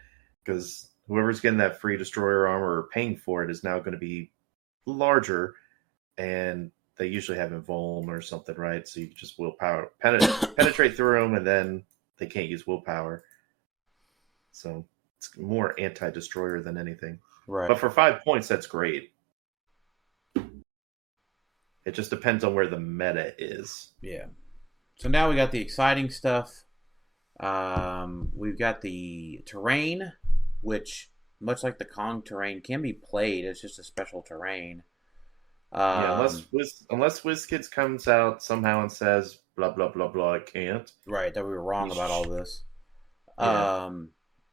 Because whoever's getting that free Destroyer armor or paying for it is now going to be larger, and they usually have invuln or something, right? So you can just willpower penetrate through them, and then they can't use willpower. So it's more anti-destroyer than anything. Right. But for 5 points, that's great. It just depends on where the meta is. Yeah. So now we got the exciting stuff. We've got the terrain, which, much like the Kong terrain, can be played. It's just a special terrain. Unless WizKids comes out somehow and says blah blah blah blah, it can't. Right, that we were wrong about all this. Yeah.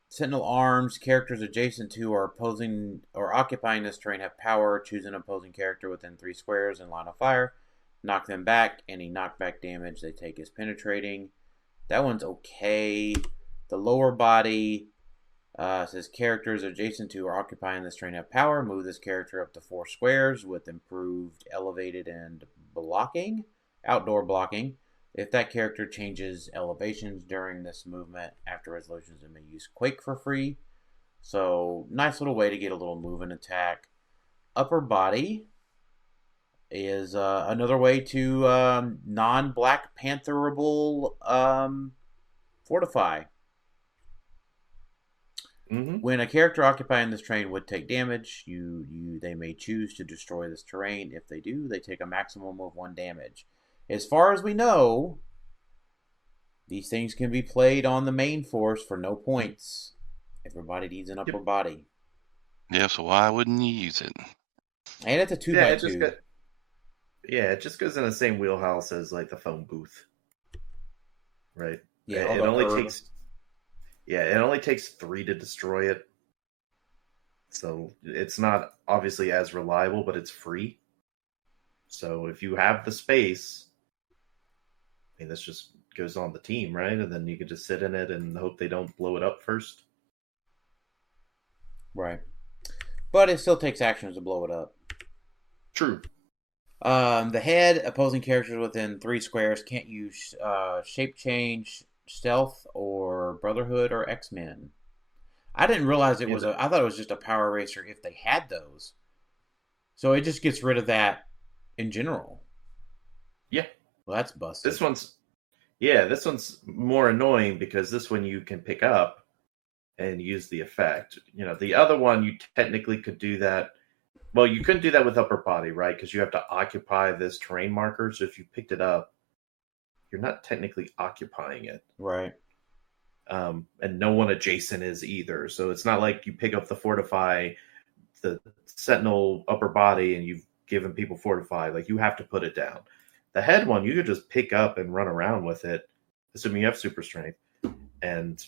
Sentinel arms, characters adjacent to or opposing or occupying this terrain have power. Choose an opposing character within 3 squares in line of fire. Knock them back. Any knockback damage they take is penetrating. That one's okay. The lower body says characters adjacent to or occupying this terrain have power. Move this character up to 4 squares with improved elevated and blocking, outdoor blocking. If that character changes elevations during this movement after resolutions, it may use Quake for free. So, nice little way to get a little move and attack. Upper body is another way to non-Black Pantherable fortify. Mm-hmm. When a character occupying this terrain would take damage, they may choose to destroy this terrain. If they do, they take a maximum of 1 damage. As far as we know, these things can be played on the main force for no points. Everybody needs an upper body. Yeah, so why wouldn't you use it? And it's a 2x2. It just goes in the same wheelhouse as like the phone booth. Right? Yeah, it only takes 3 to destroy it. So it's not obviously as reliable, but it's free. So if you have the space, I mean, this just goes on the team, right? And then you can just sit in it and hope they don't blow it up first. Right. But it still takes actions to blow it up. True. The head, opposing characters within 3 squares can't use shape change, stealth, or Brotherhood or X-Men. I didn't realize it was I thought it was just a power eraser if they had those. So it just gets rid of that in general. Yeah. Well, that's busted. This one's more annoying because this one you can pick up and use the effect. You know, the other one you technically could do that. Well, you couldn't do that with upper body, right? Because you have to occupy this terrain marker. So if you picked it up, you're not technically occupying it. Right. And no one adjacent is either. So it's not like you pick up the fortify, the Sentinel upper body, and you've given people fortify. Like, you have to put it down. The head one, you could just pick up and run around with it, assuming you have super strength. And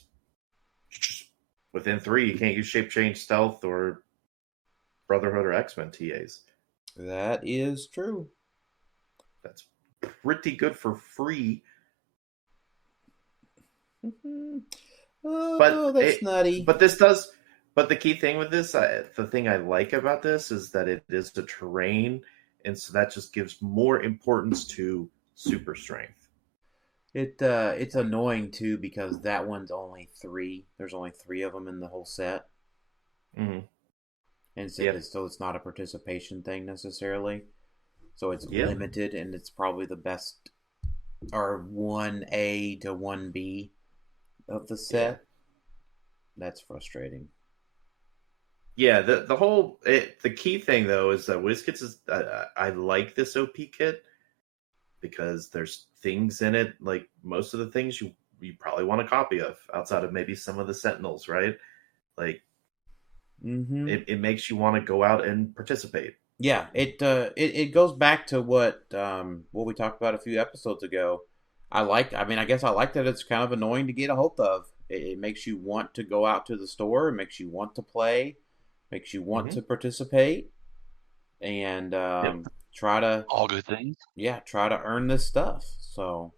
just within 3, you can't use shape change, stealth, or Brotherhood or X-Men TAs. That is true. That's pretty good for free. That's nutty. But the key thing with this, the thing I like about this is that it is the terrain, and so that just gives more importance to super strength. It's annoying too because that one's only 3. There's only 3 of them in the whole set. Mm-hmm. And so, it's not a participation thing necessarily. So it's limited, and it's probably the best, or 1A to 1B of the set. Yeah. That's frustrating. Yeah, the key thing though is that WizKids is I like this OP kit because there's things in it, like most of the things you probably want a copy of outside of maybe some of the Sentinels, right? Like, it makes you want to go out and participate. Yeah, it goes back to what we talked about a few episodes ago. I guess I like that it's kind of annoying to get a hold of. It makes you want to go out to the store. It makes you want to play. Makes you want to participate. And try to... all good things. Yeah, try to earn this stuff. So...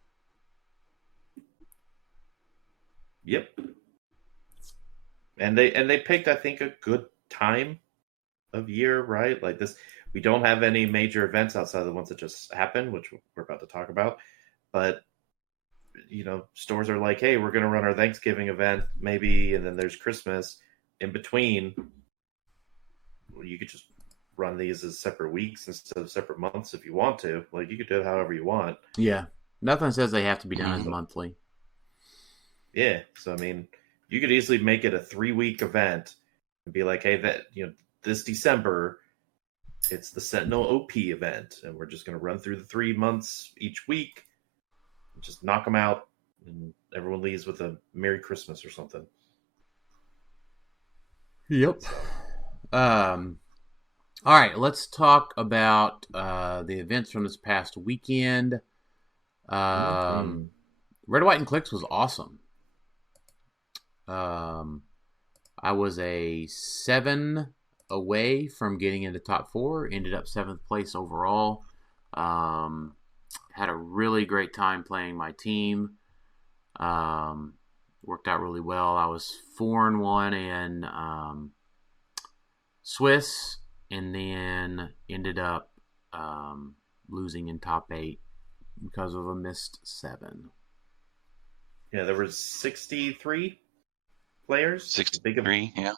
Yep. And they picked, I think, a good time of year, right? Like this, we don't have any major events outside of the ones that just happened, which we're about to talk about. But, you know, stores are like, hey, we're going to run our Thanksgiving event maybe, and then there's Christmas in between. You could just run these as separate weeks instead of separate months if you want to. Like, you could do it however you want. Yeah. Nothing says they have to be done as monthly. Yeah. So, I mean, you could easily make it a 3-week event and be like, hey, this December, it's the Sentinel OP event, and we're just going to run through the 3 months each week, and just knock them out, and everyone leaves with a Merry Christmas or something. Yep. All right, let's talk about the events from this past weekend. Red, White, and Clix was awesome. I was a 7 away from getting into top 4. Ended up 7th place overall. Had a really great time playing my team. Worked out really well. I was 4-1 in Swiss, and then ended up losing in top 8 because of a missed 7. Yeah, there was 63 players. 63, yeah.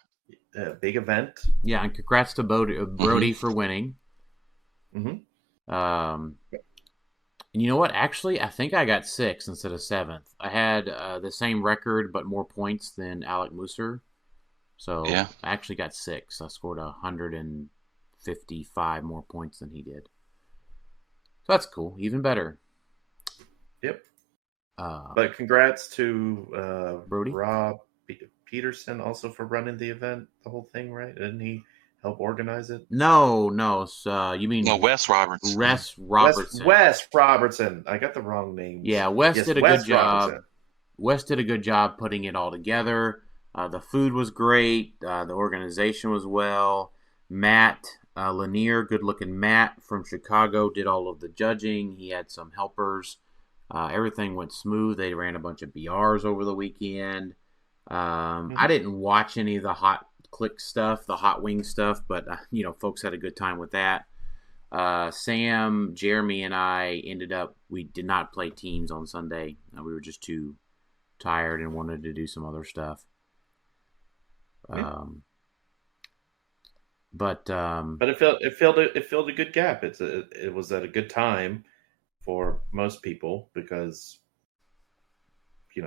Big event. Yeah, and congrats to Brody for winning. Mm-hmm. And you know what? Actually, I think I got 6th instead of 7th. I had the same record but more points than Alec Musser. So yeah. I actually got 6. I scored 155 more points than he did. So that's cool. Even better. Yep. But congrats to Brody? Rob Peterson also for running the event, the whole thing, right? Didn't he help organize it? No. So, you mean... No, Wes Robertson. Wes Robertson. Wes Robertson. I got the wrong names. Yeah, Wes did a good job. Robertson. Wes did a good job putting it all together. The food was great. The organization was well. Matt Lanier, good-looking Matt from Chicago, did all of the judging. He had some helpers. Everything went smooth. They ran a bunch of BRs over the weekend. I didn't watch any of the hot click stuff, the hot wing stuff, but, folks had a good time with that. Sam, Jeremy, and I we did not play teams on Sunday. We were just too tired and wanted to do some other stuff. But it filled a good gap. It was at a good time for most people because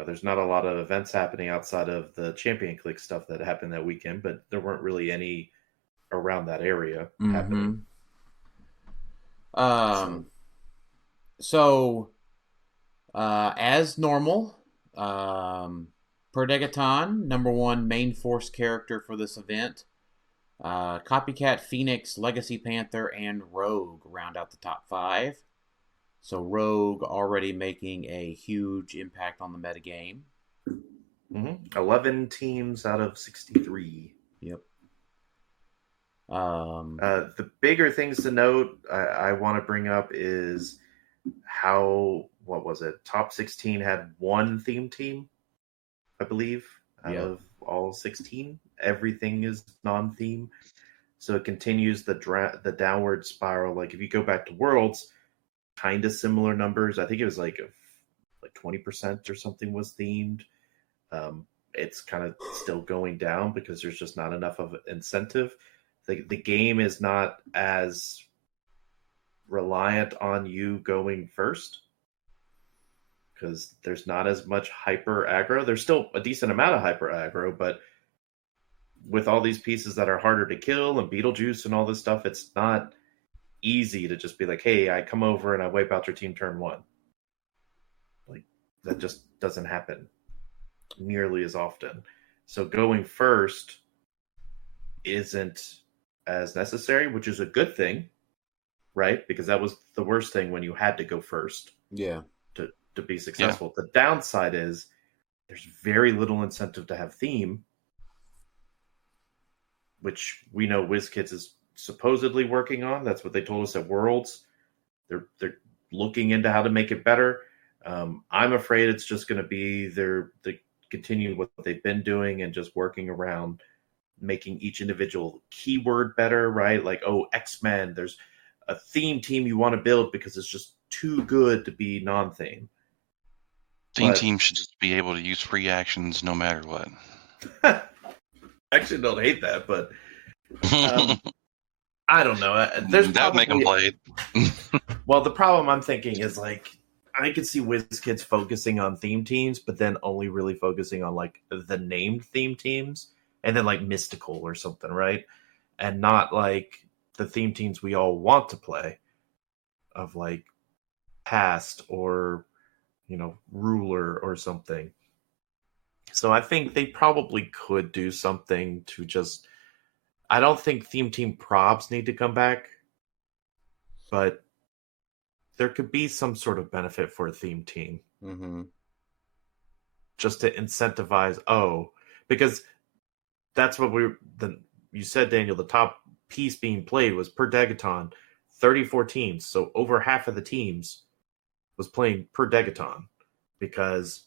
there's not a lot of events happening outside of the Champion Click stuff that happened that weekend, but there weren't really any around that area happening. So as normal, per Degaton, number 1 main force character for this event. Copycat, Phoenix, Legacy Panther, and Rogue round out the top 5. So Rogue already making a huge impact on the metagame. 11 teams out of 63. Yep. The bigger things to note I want to bring up is how, what was it? Top 16 had 1 theme team, I believe, out of all 16. Everything is non-theme. So it continues the downward spiral. Like if you go back to Worlds, kind of similar numbers. I think it was like 20% or something was themed. It's kind of still going down because there's just not enough of an incentive. The game is not as reliant on you going first because there's not as much hyper aggro. There's still a decent amount of hyper aggro, but with all these pieces that are harder to kill and Beetlejuice and all this stuff, it's not easy to just be like, hey, I come over and I wipe out your team turn 1. Like, that just doesn't happen nearly as often. So going first isn't as necessary, which is a good thing, right? Because that was the worst thing when you had to go first. Yeah. To be successful. Yeah. The downside is there's very little incentive to have theme, which we know WizKids is supposedly working on. That's what they told us at Worlds. They're looking into how to make it better. I'm afraid it's just going to be they continue what they've been doing and just working around making each individual keyword better, right? Like, X-Men, there's a theme team you want to build because it's just too good to be non-theme. Theme team should just be able to use free actions no matter what. I actually don't hate that, but I don't know. There's that would make them probably play it. well, the problem I'm thinking is like I could see WizKids focusing on theme teams, but then only really focusing on like the named theme teams, and then like Mystical or something, right? And not like the theme teams we all want to play, of like Past or Ruler or something. So I think they probably could do something to just. I don't think theme team probs need to come back, but there could be some sort of benefit for a theme team. Mm-hmm. Just to incentivize, because that's what you said, Daniel, the top piece being played was per Degaton, 34 teams. So over half of the teams was playing per Degaton. Because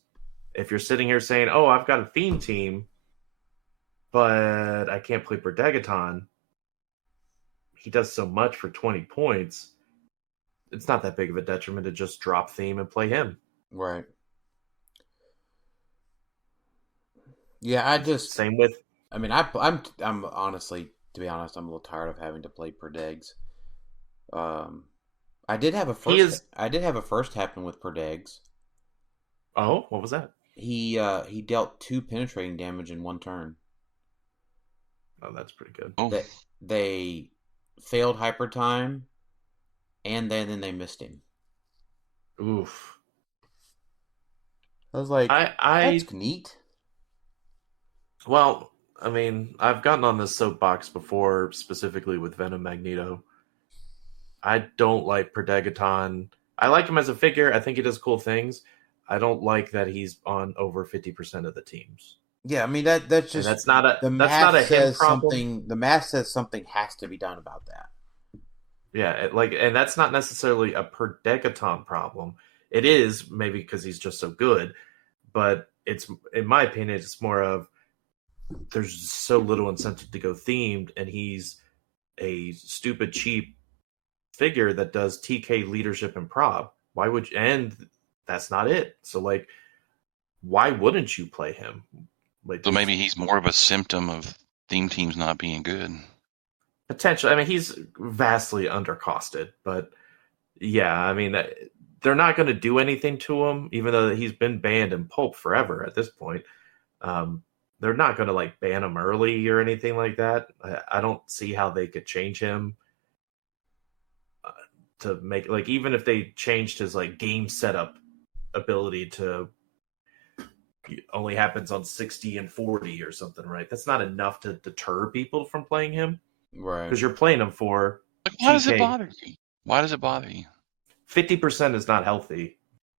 if you're sitting here saying, I've got a theme team, but I can't play per Degaton, he does so much for 20 points. It's not that big of a detriment to just drop theme and play him. Right. Yeah, same with. I mean, I'm honestly, to be honest, I'm a little tired of having to play per degs. I did have a first happen with per degs. Oh, what was that? He dealt 2 penetrating damage in 1 turn. Oh, that's pretty good. They failed HyperTime, and then they missed him. Oof. I was like, that's neat. Well, I mean, I've gotten on this soapbox before, specifically with Venom Magneto. I don't like Perdegaton. I like him as a figure. I think he does cool things. I don't like that he's on over 50% of the teams. Yeah, I mean that's just and that's not a him problem. The math says something has to be done about that. Yeah, and that's not necessarily a Perdegaton problem. It is maybe because he's just so good, but it's, in my opinion, it's more of there's so little incentive to go themed, and he's a stupid cheap figure that does TK leadership and prob. Why would you? And that's not it. So like, why wouldn't you play him? Like, so maybe he's more of a symptom of theme teams not being good. Potentially. I mean, he's vastly undercosted, but yeah, I mean, they're not going to do anything to him, even though he's been banned in Pulp forever at this point. They're not going to like ban him early or anything like that. I don't see how they could change him to make, like, even if they changed his like game setup ability to only happens on 60 and 40 or something, right? That's not enough to deter people from playing him. Right. Because you're playing him for like, why does it bother you? Why does it bother you? 50% is not healthy.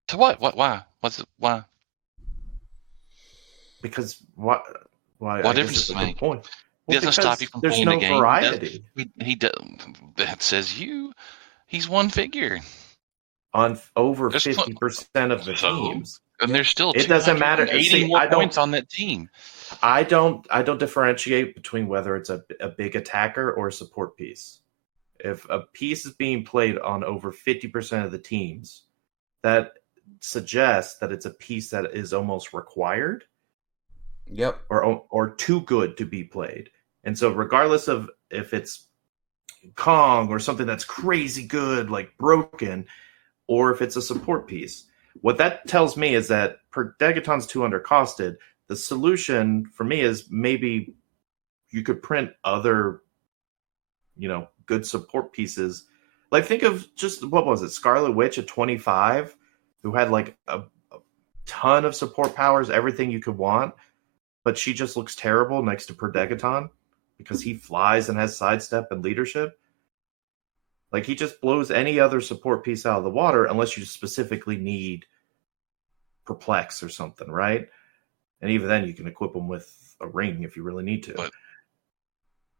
To what? Why? Why? Because what? Why? What difference does it make? Point. Well, doesn't stop you from there's playing no the game. Variety. He does. That says you. He's one figure on over 50% of the teams, and there's still it doesn't matter. See, more points on that team. I don't differentiate between whether it's a big attacker or a support piece. If a piece is being played on over 50% of the teams, that suggests that it's a piece that is almost required. Yep. Or too good to be played. And so regardless of if it's Kong or something that's crazy good, like Broken, or if it's a support piece, what that tells me is that Perdegaton's too undercosted. The solution for me is maybe you could print other, good support pieces. Like, think of just, what was it, Scarlet Witch at 25, who had like a ton of support powers, everything you could want, but she just looks terrible next to Perdegaton because he flies and has sidestep and leadership. Like, he just blows any other support piece out of the water unless you specifically need Perplex or something, right? And even then, you can equip them with a ring if you really need to. But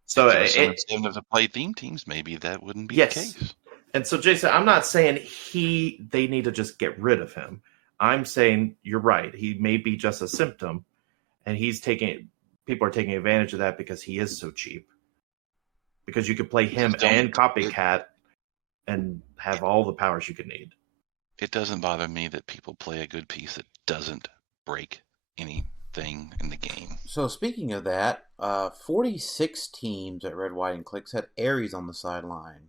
so if to play theme teams, maybe that wouldn't be the case. And so, Jason, I'm not saying they need to just get rid of him. I'm saying you're right. He may be just a symptom, and people are taking advantage of that because he is so cheap. Because you could play him and Copycat and have all the powers you could need. It doesn't bother me that people play a good piece that doesn't break any thing in the game. So speaking of that, 46 teams at Red, White, and Clix had Ares on the sideline.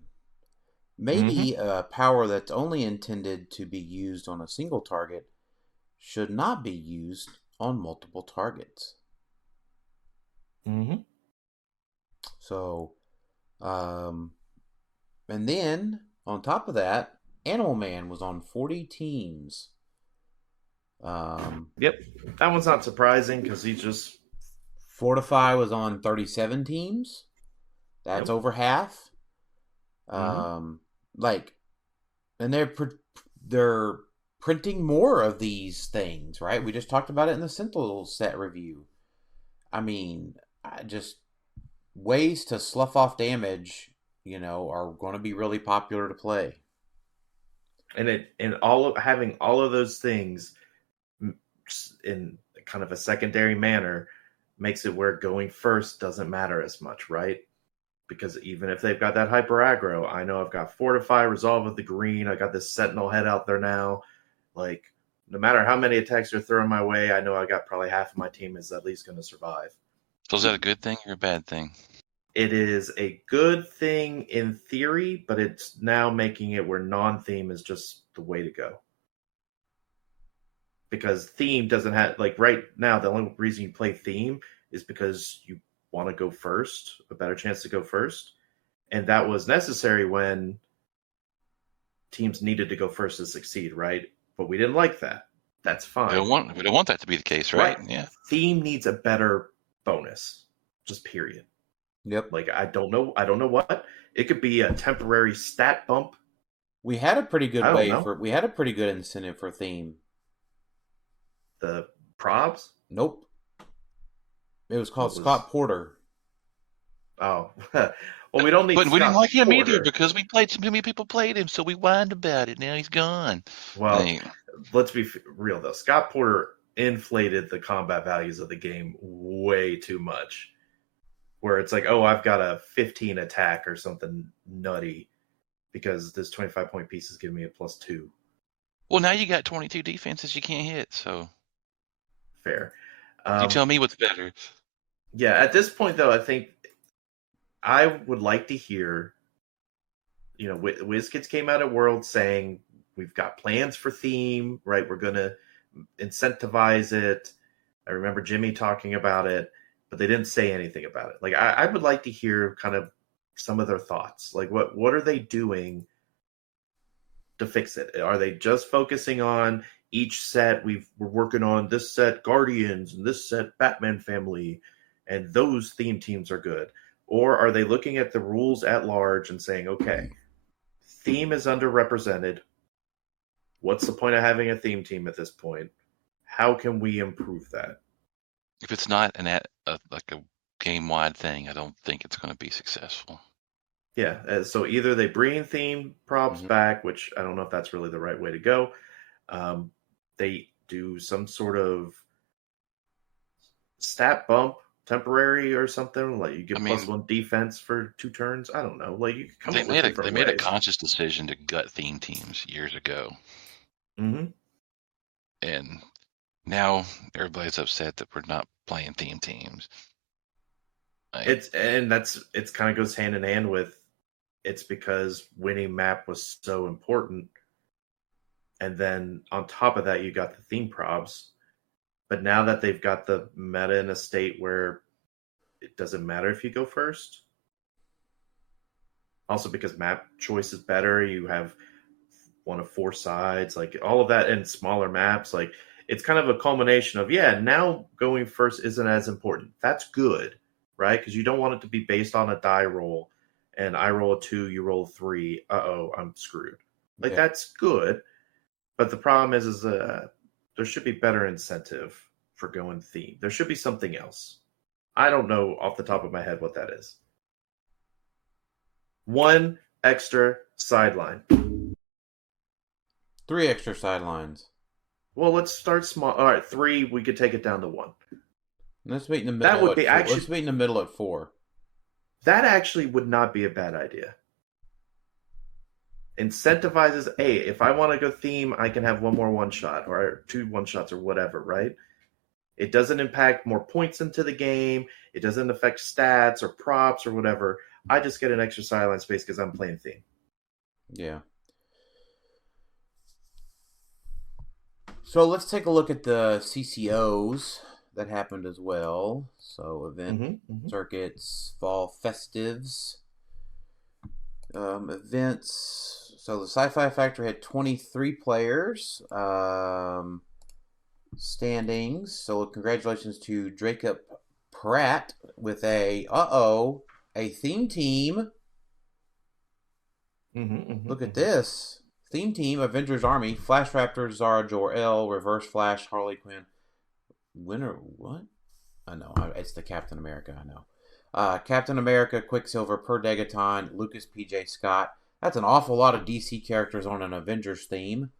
Maybe a power that's only intended to be used on a single target should not be used on multiple targets. Mm-hmm. So, and then on top of that, Animal Man was on 40 teams. Yep, that one's not surprising because he's just Fortify was on 37 teams. That's over half. Like, and they're printing more of these things, right? We just talked about it in the Sentinel set review. I mean, just ways to slough off damage, are going to be really popular to play. And having all of those things in kind of a secondary manner makes it where going first doesn't matter as much, right? Because even if they've got that hyper aggro, I know I've got Fortify, Resolve of the Green, I got this Sentinel head out there now. Like, no matter how many attacks are thrown my way, I know I got probably half of my team is at least going to survive. So is that a good thing or a bad thing? It is a good thing in theory, but it's now making it where non-theme is just the way to go. Because theme doesn't have, like right now, the only reason you play theme is because you want to go first, a better chance to go first. And that was necessary when teams needed to go first to succeed, right? But we didn't like that. That's fine. We don't want that to be the case, right? Yeah. Theme needs a better bonus. Just period. Yep. Like I don't know what. It could be a temporary stat bump. We had a pretty good we had a pretty good incentive for theme. The probs? Nope. It was called Scott Porter. Oh. Well, we don't need But we didn't like him Porter either because too many people played him, so we whined about it. Now he's gone. Well, let's be real, though. Scott Porter inflated the combat values of the game way too much. Where it's like, oh, I've got a 15 attack or something nutty because this 25-point piece is giving me a +2. Well, now you got 22 defenses you can't hit, so. Fair. You tell me what's better. Yeah, at this point, though, I think I would like to hear, WizKids came out at World saying, we've got plans for theme, right? We're going to incentivize it. I remember Jimmy talking about it, but they didn't say anything about it. Like, I would like to hear kind of some of their thoughts. Like, what are they doing to fix it? Are they just focusing on each set? We're working on this set Guardians and this set Batman Family, and those theme teams are good. Or are they looking at the rules at large and saying, okay, theme is underrepresented. What's the point of having a theme team at this point? How can we improve that? If it's not like a game-wide thing, I don't think it's going to be successful. Yeah, so either they bring theme props back, which I don't know if that's really the right way to go. They do some sort of stat bump, temporary or something, like you get +1 defense for 2 turns. I don't know. Like you could come up with different ways. They made a conscious decision to gut theme teams years ago. Mm-hmm. And now everybody's upset that we're not playing theme teams. It's kind of goes hand in hand with it's because winning map was so important. And then on top of that, you got the theme probs. But now that they've got the meta in a state where it doesn't matter if you go first. Also because map choice is better. You have 1 of 4 sides, like all of that, and smaller maps. Like it's kind of a culmination of, now going first isn't as important. That's good, right? Because you don't want it to be based on a die roll. And I roll a 2, you roll a 3. Uh-oh, I'm screwed. Like that's good. But the problem is there should be better incentive for going theme. There should be something else. I don't know off the top of my head what that is. 1 extra sideline. 3 extra sidelines. Well, let's start small. All right, 3. We could take it down to 1. Let's meet in the middle. That would be let's meet in the middle at 4. That actually would not be a bad idea. Incentivizes, hey, if I want to go theme, I can have 1 more 1-shot or 2 1-shots or whatever, right? It doesn't impact more points into the game. It doesn't affect stats or props or whatever. I just get an extra sideline space because I'm playing theme. Yeah. So let's take a look at the CCOs that happened as well. So event circuits, fall festives, events. So the Sci-Fi Factory had 23 players. Standings. So congratulations to Jacob Pratt with a theme team. Look at this. Theme team, Avengers Army, Flash Raptor, Zara, Jor-El, Reverse Flash, Harley Quinn. Winner, what? I know. It's the Captain America, I know. Captain America, Quicksilver, Per Degaton, Lucas P.J. Scott. That's an awful lot of DC characters on an Avengers theme.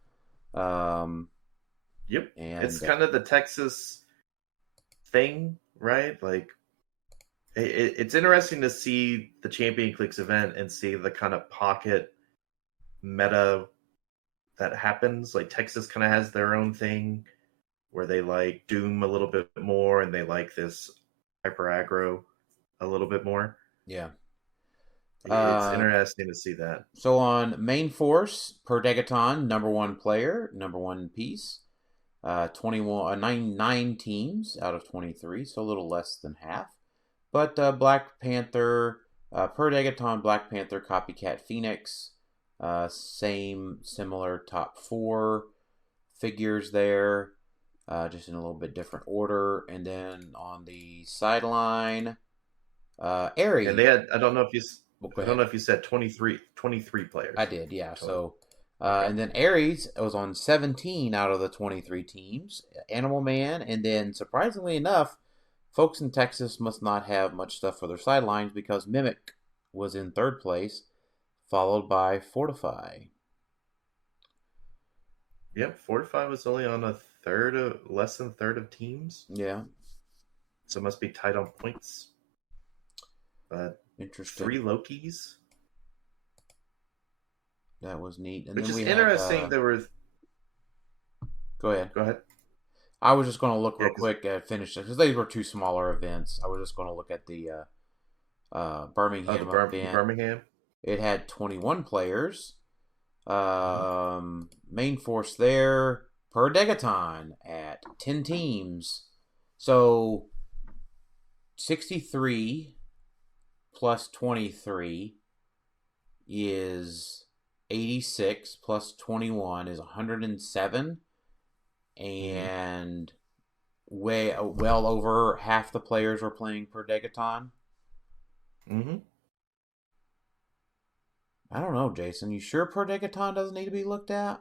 Yep. And it's kind of the Texas thing, right? Like, it's interesting to see the Champion Clix event and see the kind of pocket meta that happens. Like, Texas kind of has their own thing where they like Doom a little bit more and they like this hyper aggro a little bit more. Yeah. It's interesting to see that. So on Main Force, Per Degaton, number one player, number one piece. 9 teams out of 23, so a little less than half. But Black Panther, Per Degaton, Black Panther, Copycat Phoenix, similar top 4 figures there, just in a little bit different order. And then on the sideline, Aries. And they had, I don't know if you said 23 players. I did, yeah. Total. So, and then Aries was on 17 out of the 23 teams. Animal Man, and then surprisingly enough, folks in Texas must not have much stuff for their sidelines because Mimic was in 3rd place, followed by Fortify. Yep, Fortify was only on less than a third of teams. Yeah. So it must be tight on points. But interesting. 3 Lokis. That was neat. And which then is we interesting. had, there were. Go ahead. Go ahead. I was just going to look real quick at finish because these were 2 smaller events. I was just going to look at the Birmingham event. Birmingham. It had 21 players. Main Force there, Per Degaton at 10 teams. So 63 plus 23 is 86 plus 21 is 107. And well over half the players were playing Per Degaton. I don't know, Jason. You sure Per Degaton doesn't need to be looked at?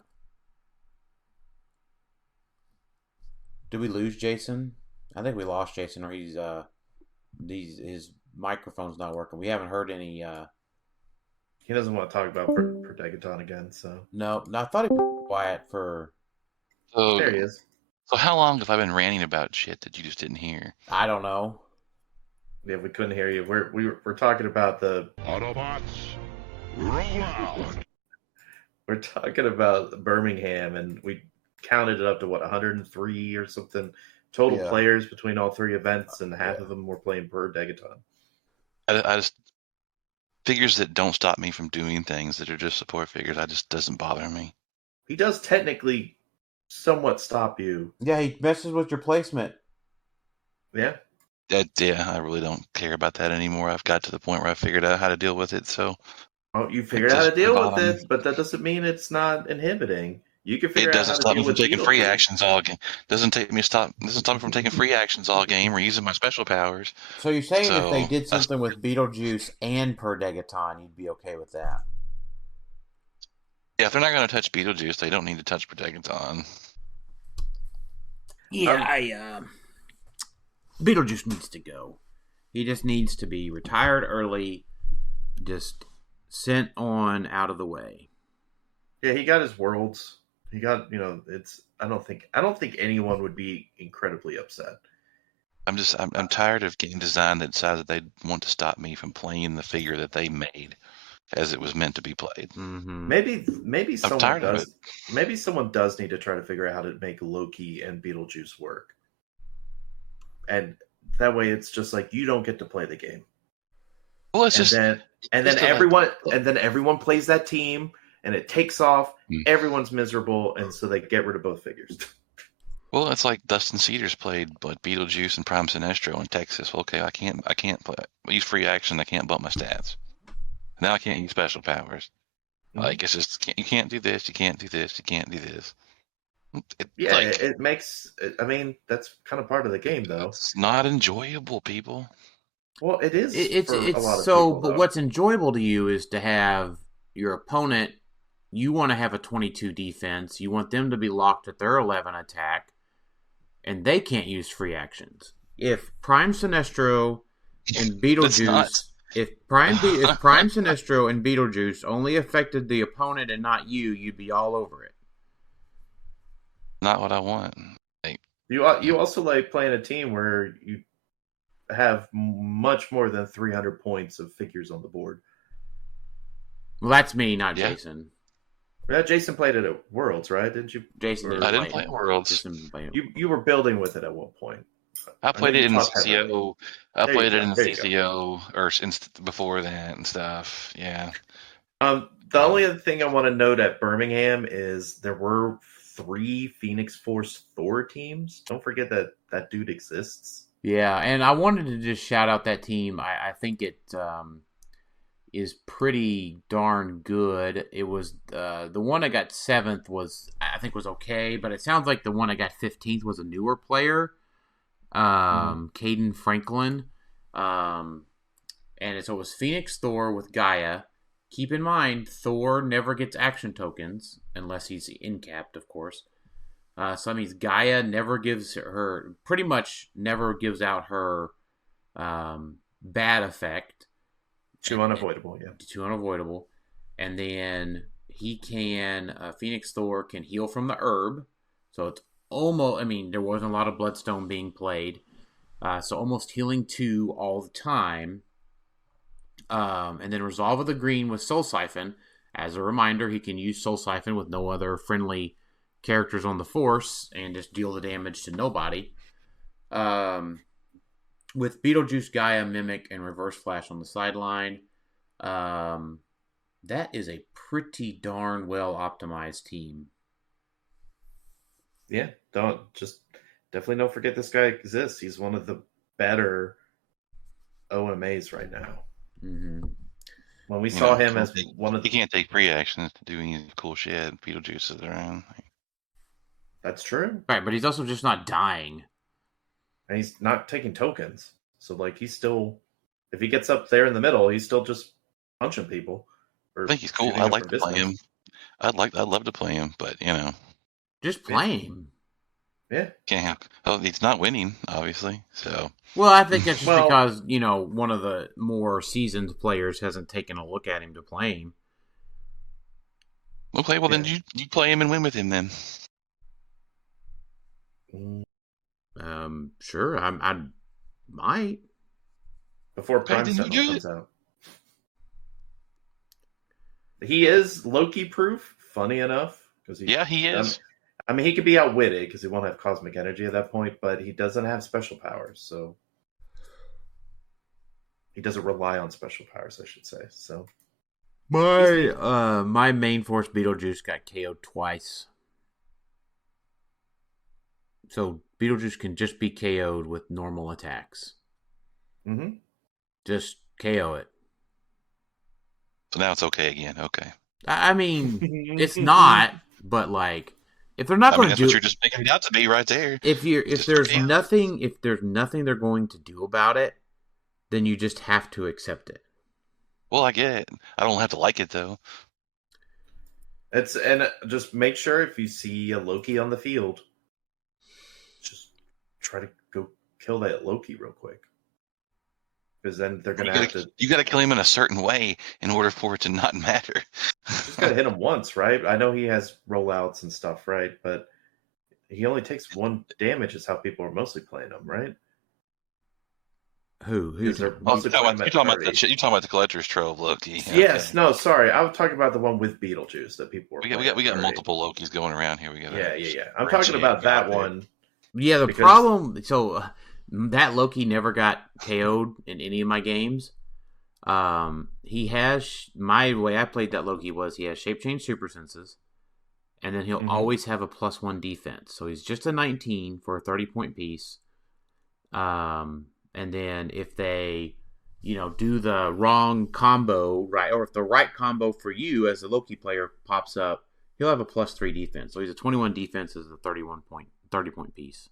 Did we lose Jason? I think we lost Jason, or his microphone's not working. We haven't heard any. He doesn't want to talk about Per Degaton again, so. No, I thought he was quiet for. So, there he is. So how long have I been ranting about shit that you just didn't hear? I don't know. Yeah, we couldn't hear you. We're talking about the Autobots, roll out. We're talking about Birmingham, and we counted it up to 103 or something total players between all 3 events, and half of them were playing Per Degaton. I just figures that don't stop me from doing things that are just support figures. I just doesn't bother me. He does technically somewhat stop you. Yeah, he messes with your placement. Yeah. I really don't care about that anymore. I've got to the point where I figured out how to deal with it. So, well, you figured out how to deal with it, but that doesn't mean it's not inhibiting. You can figure out how to deal with it. It doesn't stop me from taking free actions all game. Doesn't stop me from taking free actions all game or using my special powers. So you're saying if they did something with Beetlejuice and Per Degaton, you'd be okay with that? Yeah, if they're not going to touch Beetlejuice, they don't need to touch Per Degaton. Yeah, Beetlejuice needs to go. He just needs to be retired early, just sent on out of the way. Yeah, he got his worlds. He got, it's. I don't think anyone would be incredibly upset. I'm tired of getting design that decides that they want to stop me from playing the figure that they made as it was meant to be played. Mm-hmm. Maybe someone does. Maybe someone does need to try to figure out how to make Loki and Beetlejuice work. and that way it's just like you don't get to play the game. Well, it's then everyone plays that team, and it takes off. Everyone's miserable, and so they get rid of both figures. Well, it's like Dustin Cedars played Beetlejuice and Prime Sinestro in Texas. Well, okay, I can't play. I use free action. I can't bump my stats. Now I can't use special powers. Like it's just you can't do this. You can't do this. You can't do this. It makes. I mean, that's kind of part of the game, though. It's not enjoyable, people. Well, it is. It's for a lot of so, people, but though. what's enjoyable to you is to have your opponent. You want to have a 22 defense. You want them to be locked at their 11 attack, and they can't use free actions. If Prime Sinestro and Beetlejuice, if Prime Sinestro and Beetlejuice only affected the opponent and not you, you'd be all over it. Not what I want. You also like playing a team where you have much more than 300 points of figures on the board. Well, that's me, not Jason. Yeah, Jason played it at Worlds, right? Didn't you? Jason I didn't play at Worlds. You were building with it at one point. I played it in the CCO. I played it in the CCO or before that and stuff. Yeah. The only other thing I want to note at Birmingham is there were 3 Phoenix Force Thor teams. Don't forget that dude exists. Yeah, and I wanted to just shout out that team. I think it is pretty darn good. It was the one that got 7th was okay, but it sounds like the one that got 15th was a newer player, Caden Franklin, and so it was Phoenix Thor with Gaia. Keep in mind, Thor never gets action tokens unless he's in-capped, of course. So that means Gaia pretty much never gives out her bad effect. Too unavoidable, yeah. Too unavoidable. And then Phoenix Thor can heal from the herb. So it's almost, there wasn't a lot of Bloodstone being played. So almost healing 2 all the time. And then Resolve of the Green with Soul Siphon. As a reminder, he can use Soul Siphon with no other friendly characters on the force and just deal the damage to nobody. With Beetlejuice, Gaia, Mimic, and Reverse Flash on the sideline. That is a pretty darn well optimized team. Yeah, definitely don't forget this guy exists. He's one of the better OMAs right now. Mm-hmm. When we saw him as one of the... He can't take free actions to do any cool shit. Beetlejuice is around. That's true. Right, but he's also just not dying. And he's not taking tokens. So, he's still... If he gets up there in the middle, he's still just punching people. I think he's cool. I'd like to play him. I'd love to play him, but, Just play him. Yeah. He's not winning, obviously, so... Well, I think that's just because, one of the more seasoned players hasn't taken a look at him to play him. Okay, well, then you play him and win with him, then. Sure, I might. Before Prime Sentinel comes out. He is Loki proof, funny enough. He is. He could be outwitted because he won't have cosmic energy at that point, but he doesn't have special powers, so he doesn't rely on special powers, I should say. So my main force Beetlejuice got KO'd twice. So Beetlejuice can just be KO'd with normal attacks. Mm-hmm. Just KO it. So now it's okay again. Okay. It's not, but if they're not going to do, that's what you're just making it out to be right there. If there's nothing they're going to do about it, then you just have to accept it. Well, I get it. I don't have to like it though. And just make sure if you see a Loki on the field, just try to go kill that Loki real quick. Because then they're going to have to... You got to kill him in a certain way in order for it to not matter. Just got to hit him once, right? I know he has rollouts and stuff, right? But he only takes 1 damage is how people are mostly playing him, right? Who's you're talking about the Collector's Trove Loki. Okay. Yes, no, sorry. I was talking about the one with Beetlejuice that people were We got multiple Lokis going around here. Yeah. I'm talking about that one. Yeah, the problem... So... That Loki never got KO'd in any of my games. He has, my way I played that Loki was he has shape change super senses, and then he'll always have a +1 defense. So he's just a 19 for a 30-point piece. And then if they, do the wrong combo, right, or if the right combo for you as a Loki player pops up, he'll have a +3 defense. So he's a 21 defense as a 30-point piece.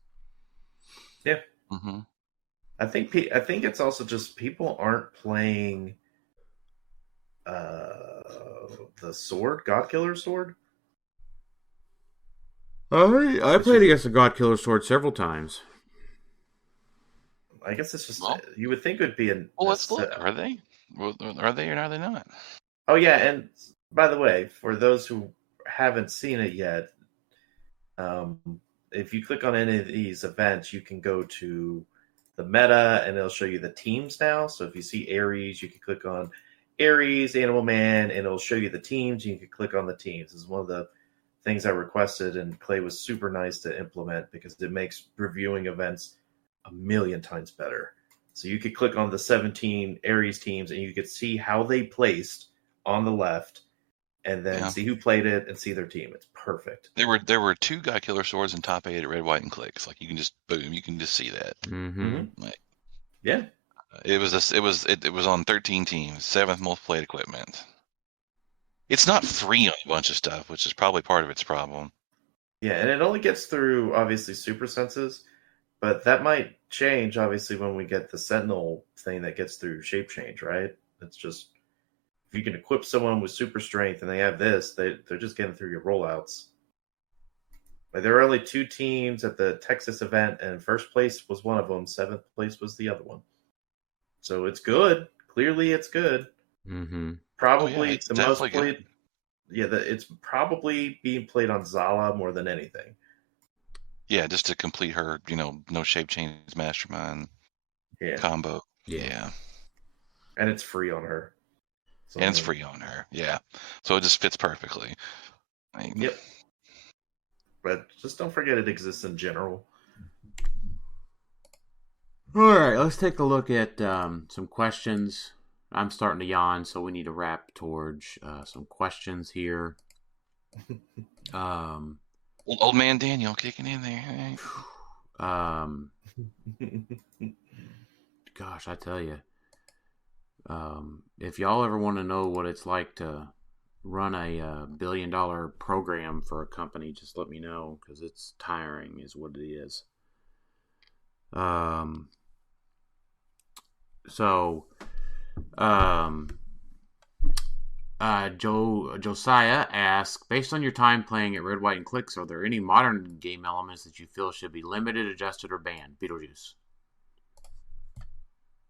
Yeah. Mm-hmm. I think it's also just people aren't playing the sword, Godkiller sword. I played against the Godkiller sword several times. I guess it's just you would think it would be an. Well, let's look. Are they? Are they or are they not? Oh yeah, and by the way, for those who haven't seen it yet, if you click on any of these events, you can go to the meta, and it'll show you the teams now. So if you see Ares, you can click on Ares, Animal Man, and it'll show you the teams. And you can click on the teams. This is one of the things I requested, and Clay was super nice to implement because it makes reviewing events a million times better. So you could click on the 17 Ares teams, and you could see how they placed on the left, and then see who played it and see their team. It's perfect. There were 2 Godkiller swords in top 8 at Red, White, and Clix. Like you can just you can just see that. Mm-hmm. Like, yeah, it was on 13 teams, 7th most played equipment. It's not free on a bunch of stuff, which is probably part of its problem. Yeah, and it only gets through obviously super senses, but that might change obviously when we get the Sentinel thing that gets through shape change, right? It's just if you can equip someone with super strength and they have this, they're just getting through your rollouts. Like there were only 2 teams at the Texas event, and first place was one of them. 7th place was the other one. So it's good. Clearly, it's good. Mm-hmm. Probably it's the most definitely played. good. Yeah, it's probably being played on Zala more than anything. Yeah, just to complete her, no shape change mastermind combo. Yeah. And it's free on her. So, and it's free on her. Yeah. So it just fits perfectly. Yep. But just don't forget it exists in general. All right, let's take a look at some questions. I'm starting to yawn, so we need to wrap towards some questions here. Old man Daniel kicking in there. Gosh, I tell you, if y'all ever want to know what it's like to run a $1 billion program for a company, just let me know, because it's tiring is what it is. Josiah asks, based on your time playing at Red, White, and Clix, are there any modern game elements that you feel should be limited, adjusted, or banned? Beetlejuice.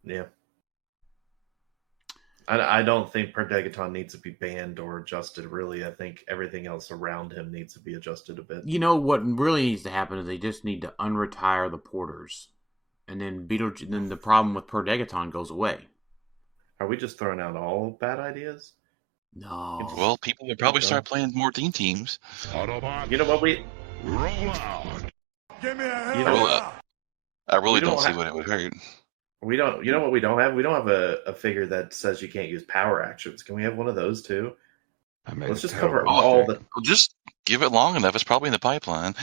Yeah. I don't think Perdegaton needs to be banned or adjusted, really. I think everything else around him needs to be adjusted a bit. You know what really needs to happen is they just need to unretire the porters. And then then the problem with Perdegaton goes away. Are we just throwing out all bad ideas? No. Well, people would probably start playing more teams. Autobots, You know what roll out. Give me a Roll up. I really don't see have- what it would hurt. We don't. You know what we don't have? We don't have a figure that says you can't use power actions. Can we have one of those too? Let's just cover all the. Well, just give it long enough. It's probably in the pipeline.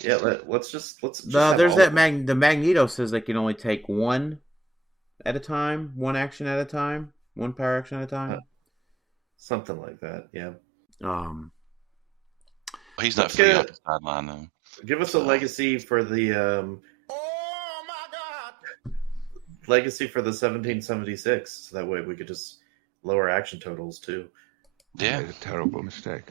Yeah, let's just. No, there's have that the Magneto says they can only take one at a time, one action at a time, one power action at a time. Something like that, yeah. He's not free off the sideline though. Give us a legacy for the legacy for the 1776. So that way we could just lower action totals too. Yeah. Made a terrible mistake.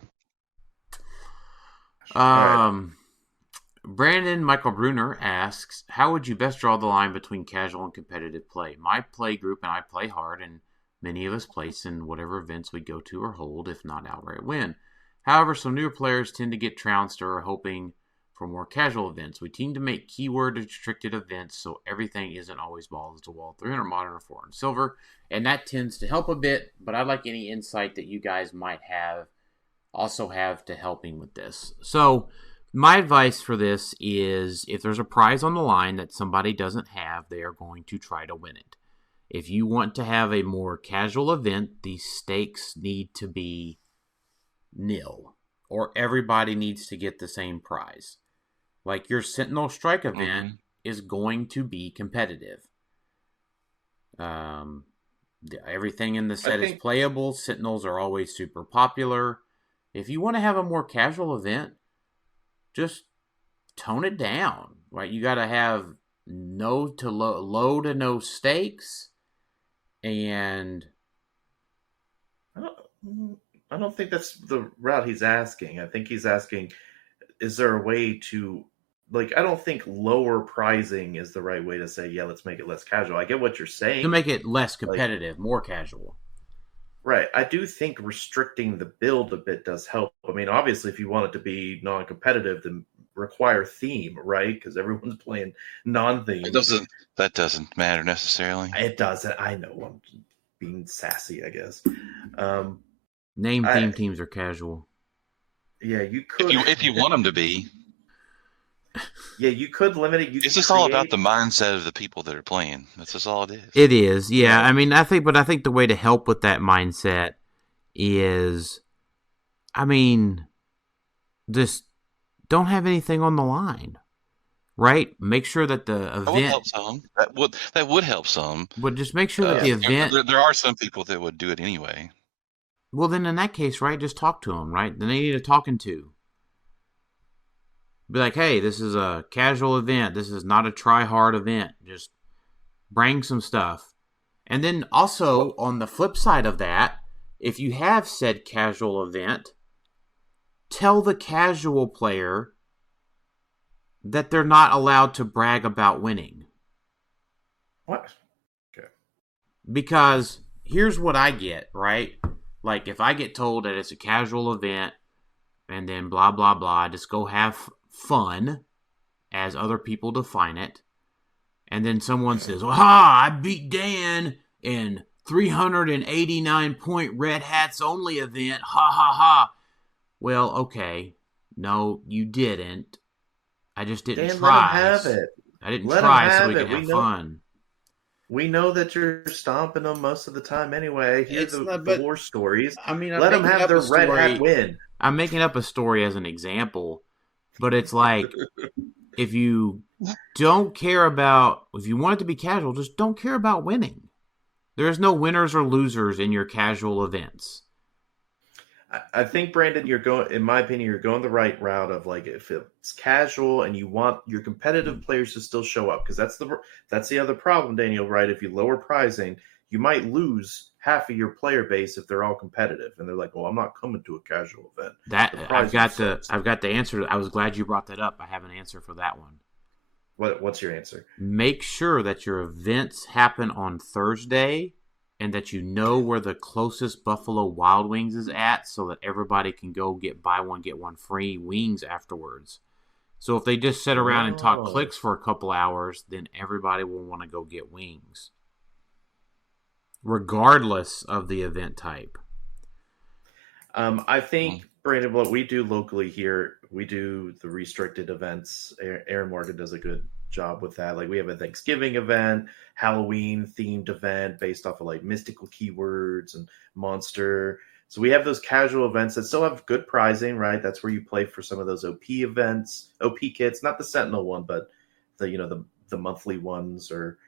Brandon Michael Brunner asks, how would you best draw the line between casual and competitive play? My play group and I play hard, and many of us place in whatever events we go to or hold, if not outright win. However, some newer players tend to get trounced or are hoping for more casual events. We tend to make keyword-restricted events, so everything isn't always balls to wall, 300 modern or 400 silver, and that tends to help a bit, but I'd like any insight that you guys might have to helping with this. So, My advice for this is if there's a prize on the line that somebody doesn't have, they are going to try to win it. If you want to have a more casual event, the stakes need to be nil, or everybody needs to get the same prize. Like your Sentinel Strike event is going to be competitive. Everything in the set is playable. Sentinels are always super popular. If you want to have a more casual event, just tone it down, right? You got to have low to no stakes, and I don't think that's the route he's asking. I think he's asking, is there a way to, like, I don't think lower pricing is the right way to say, yeah, let's make it less casual. I get what you're saying. To make it less competitive, more casual. Right. I do think restricting the build a bit does help. I mean, obviously, if you want it to be non-competitive, then require theme, right? Because everyone's playing non-theme. That doesn't matter necessarily. It doesn't. I know. I'm being sassy, I guess. Name theme teams are casual. Yeah, you could. If you want them to be. Yeah, you could limit it. It's just all about the mindset of the people that are playing. That's just all it is. It is, yeah. I mean, I think the way to help with that mindset is, I mean, just don't have anything on the line, right? Make sure that the event that would help some. That would help some. But just make sure that the event. There are some people that would do it anyway. Well, then in that case, right, just talk to them, right? Then they need a talking to. Be like, hey, this is a casual event. This is not a try-hard event. Just bring some stuff. And then also, on the flip side of that, if you have said casual event, tell the casual player that they're not allowed to brag about winning. What? Okay. Because here's what I get, right? Like, if I get told that it's a casual event, and then blah, blah, blah, just go have fun, as other people define it, and then someone says, well, I beat Dan in 389-point Red Hats only event, ha, ha, ha. Well, okay. No, you didn't. I just didn't Dan, try. let him have it. I didn't try so we could have fun. We know that you're stomping them most of the time anyway. Here's the war stories. I mean, let them have their Red Hat win. I'm making up a story as an example, but it's like, if you don't care about, if you want it to be casual, just don't care about winning. There's no winners or losers in your casual events. I think, Brandon, in my opinion, you're going the right route of, like, if it's casual and you want your competitive players to still show up, because that's the other problem, Daniel, right? If you lower pricing, you might lose half of your player base if they're all competitive and they're like, well, I'm not coming to a casual event. I've got the answer. I was glad you brought that up. I have an answer for that one. What's your answer? Make sure that your events happen on Thursday and that you know where the closest Buffalo Wild Wings is at, so that everybody can go buy one, get one free wings afterwards. So if they just sit around and talk Clix for a couple hours, then everybody will want to go get wings, regardless of the event type. I think, Brandon, what we do locally here, we do the restricted events. Aaron Morgan does a good job with that. Like, we have a Thanksgiving event, Halloween themed event based off of, like, mystical keywords and monster. So we have those casual events that still have good pricing, right? That's where you play for some of those OP events, OP kits, not the Sentinel one, but the monthly ones, or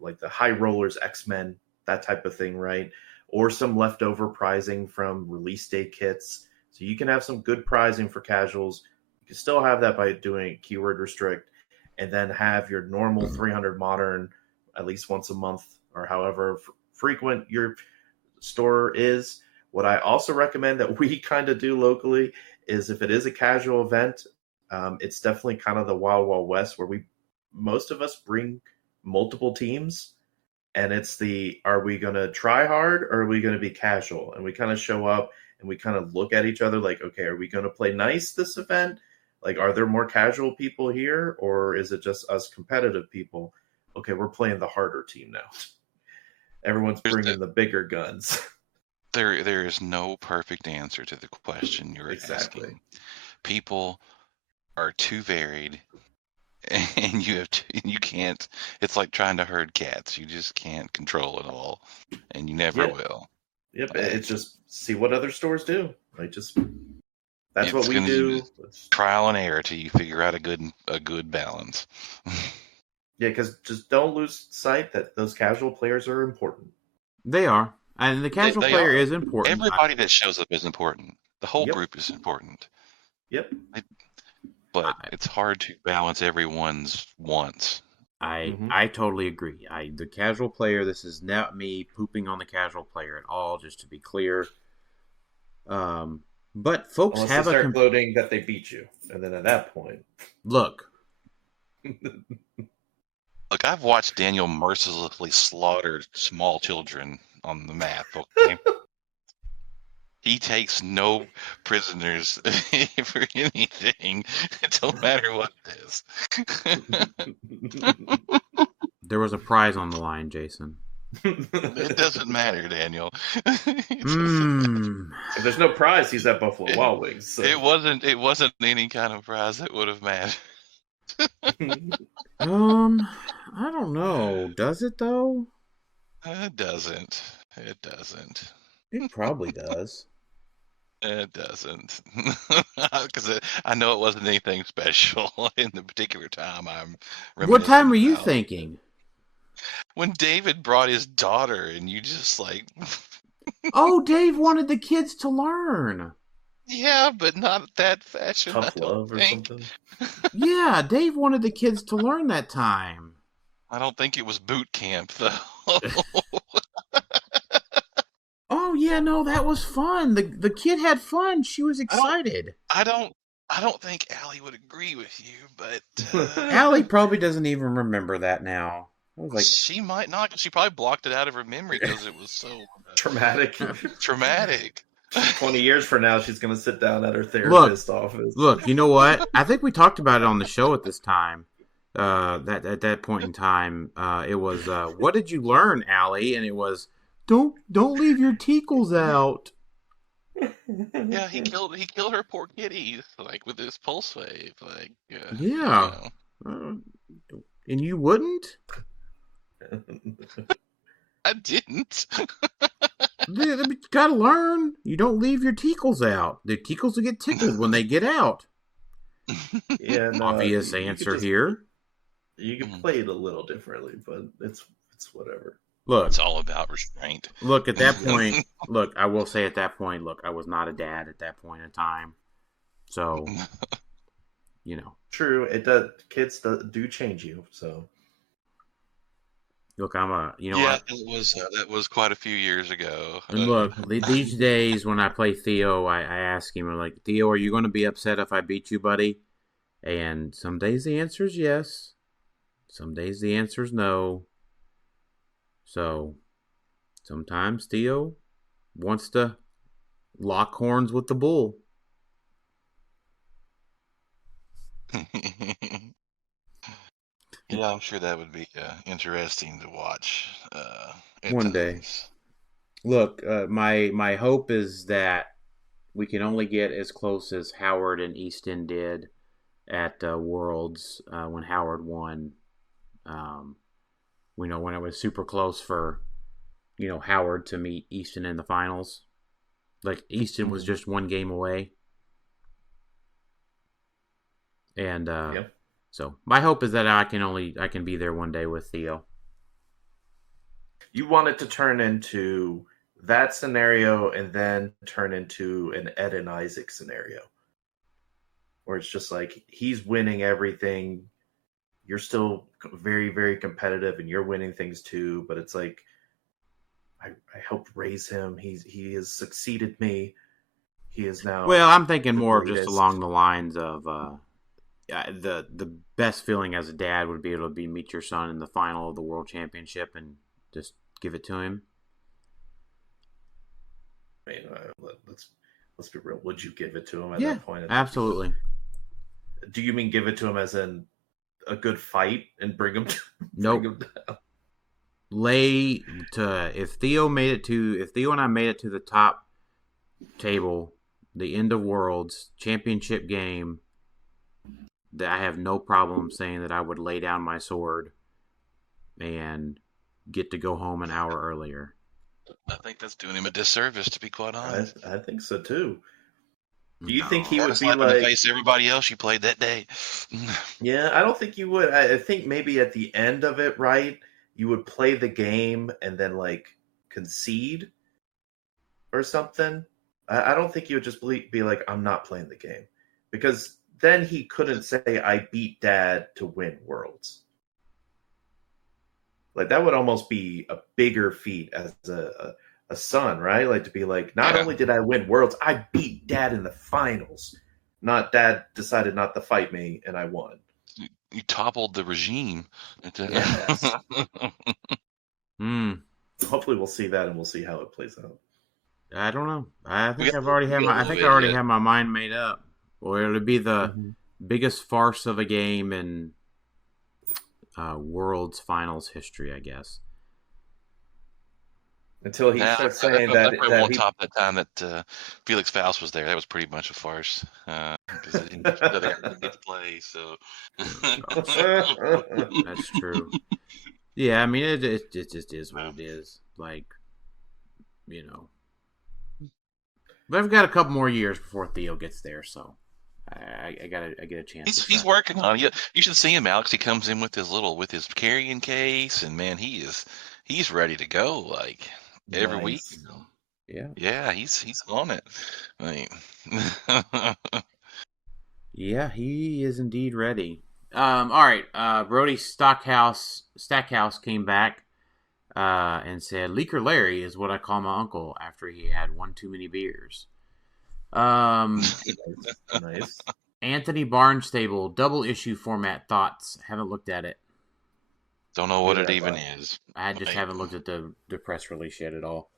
like the High Rollers, X-Men, that type of thing, right? Or some leftover pricing from release day kits. So you can have some good pricing for casuals. You can still have that by doing keyword restrict, and then have your normal 300 modern at least once a month, or however frequent your store is. What I also recommend that we kind of do locally is, if it is a casual event, it's definitely kind of the Wild Wild West, where most of us bring multiple teams, and it's are we going to try hard or are we going to be casual? And we kind of show up and we kind of look at each other like, okay, are we going to play nice this event? Like, are there more casual people here, or is it just us competitive people? Okay, we're playing the harder team now. Everyone's bringing the bigger guns. There is no perfect answer to the question you're asking. People are too varied, and you can't. It's like trying to herd cats. You just can't control it all, and you never will. Yep, it's just see what other stores do. That's It's what we gonna do. Trial and error till you figure out a good balance. Yeah, because just don't lose sight that those casual players are important. They are. And the casual They player are. is important. Everybody that shows up is important. The whole Yep. group is important. Yep. But it's hard to balance everyone's wants. I totally agree. The casual player, this is not me pooping on the casual player at all, just to be clear. But folks Unless have they start gloating that they beat you. And then at that point. Look, I've watched Daniel mercilessly slaughter small children on the map, okay? He takes no prisoners for anything. It don't matter what it is. There was a prize on the line, Jason. It doesn't matter, Daniel. If there's no prize, he's at Buffalo Wild Wings. So. It wasn't any kind of prize that would have mattered. I don't know. Does it though? It doesn't. It doesn't. It probably does. It doesn't. Because I know it wasn't anything special in the particular time I'm What time were you about. thinking? When David brought his daughter and you just like... Oh, Dave wanted the kids to learn. Yeah, but not that fashion. Tough love or something. Yeah, Dave wanted the kids to learn that time. I don't think it was boot camp, though. Oh yeah, no, that was fun. The kid had fun. She was excited. I don't think Allie would agree with you, but Allie probably doesn't even remember that now. I was like, she might not. She probably blocked it out of her memory because it was so traumatic. Traumatic. 20 years from now, she's going to sit down at her therapist's office. Look, you know what? I think we talked about it on the show at this time. That at that point in time, it was, what did you learn, Allie? And it was, don't leave your Teekls out. Yeah, he killed her poor kitty, like with his pulse wave, like. Yeah. And you wouldn't? I didn't. You gotta learn. You don't leave your Teekls out. The Teekls will get tickled when they get out. Yeah, no, Obvious answer here. You can play it a little differently, but it's whatever. Look, it's all about restraint. Look, at that point, I will say at that point, I was not a dad at that point in time. So, you know. True, it does. Kids do change you, so. Look, Yeah, that was quite a few years ago. And look, these days when I play Theo, I ask him, I'm like, Theo, are you going to be upset if I beat you, buddy? And some days the answer is yes. Some days the answer is no. So, sometimes Theo wants to lock horns with the bull. Yeah, I'm sure that would be interesting to watch. One day. Look, my hope is that we can only get as close as Howard and Easton did at Worlds when Howard won. We know when it was super close for, Howard to meet Easton in the finals. Like, Easton was just one game away. And yep. So my hope is that I can be there one day with Theo. You want it to turn into that scenario and then turn into an Ed and Isaac scenario. Where it's just like he's winning everything. You're still very, very competitive and you're winning things too. But it's like, I helped raise him. He has succeeded me. He is now. Well, I'm thinking more of just along the lines of the best feeling as a dad would be able to meet your son in the final of the World Championship and just give it to him. I mean, let's be real. Would you give it to him at that point? Absolutely. Do you mean give it to him as in a good fight and bring him? Nope. Bring him down? If Theo and I made it to the top table, the end of Worlds championship game, I have no problem saying that I would lay down my sword and get to go home an hour earlier. I think that's doing him a disservice, to be quite honest. I think so too. Do you think he That would was be slapping the like? face everybody else you played that day. Yeah, I don't think you would. I think maybe at the end of it, right, you would play the game and then like concede or something. I don't think you would just be like, I'm not playing the game, because then he couldn't say I beat Dad to win Worlds. Like that would almost be a bigger feat as a son, right? Like to be like, not only did I win Worlds, I beat Dad in the finals. Not Dad decided not to fight me and I won. You toppled the regime. Yes. Hopefully we'll see that and we'll see how it plays out. I don't know. I think I already have my mind made up. Or it'll be the biggest farce of a game in World's Finals history, I guess. Until he starts saying that won't top that time that Felix Faust was there. That was pretty much a farce because they didn't get to play. So that's true. Yeah, I mean it just is what it is. Like, you know, but I've got a couple more years before Theo gets there, so I get a chance. He's working on it. You should see him, Alex. He comes in with his carrying case, and man, he's ready to go. Like. Every week, yeah, he's on it. Yeah, he is indeed ready. All right, Brody Stackhouse came back and said, "Leaker Larry is what I call my uncle after he had one too many beers." Nice. Anthony Barnstable, double issue format thoughts. Haven't looked at it. Don't know what it even is. I just haven't looked at the press release yet at all.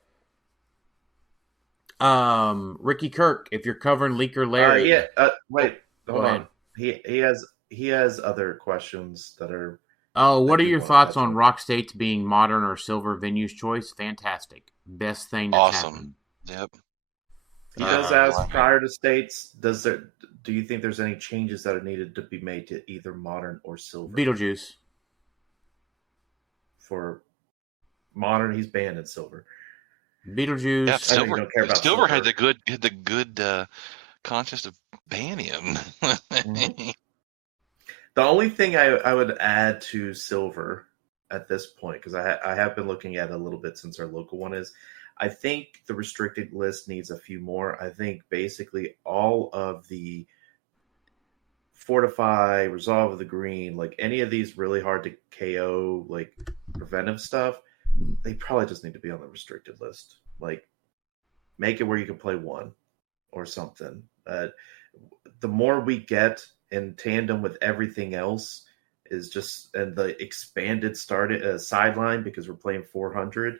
Ricky Kirk, if you're covering Leaker Larry, wait, hold on. He has other questions that are. Oh, what are your thoughts on Rock States being modern or silver venues choice? Fantastic, best thing that's happened. Yep. He does ask prior to States. Do you think there's any changes that are needed to be made to either modern or silver? Beetlejuice. For modern, he's banned in silver. Beetlejuice. Yeah, silver. Don't care about silver had the good conscience to ban him. Mm-hmm. The only thing I would add to silver at this point, because I have been looking at it a little bit since our local one is, I think the restricted list needs a few more. I think basically all of the Fortify, Resolve of the Green, like any of these really hard to KO, like preventive stuff, they probably just need to be on the restricted list. Like, make it where you can play one or something. The more we get in tandem with everything else is just, and the expanded sideline because we're playing 400.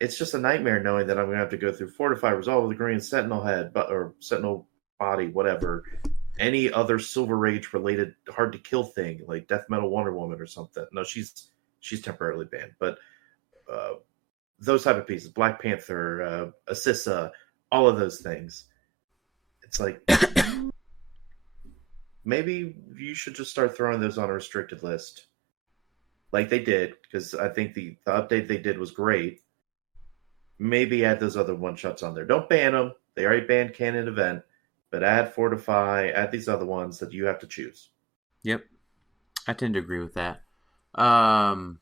It's just a nightmare knowing that I'm going to have to go through Fortify, Resolve of the Green, Sentinel Head, or Sentinel Body, whatever. Any other Silver Rage related hard to kill thing like Death Metal Wonder Woman or something. No, she's temporarily banned, but those type of pieces, Black Panther, Assissa, all of those things. It's like maybe you should just start throwing those on a restricted list, like they did, because I think the update they did was great. Maybe add those other one shots on there. Don't ban them. They already banned Canon Event. But add Fortify, add these other ones that you have to choose. Yep. I tend to agree with that. And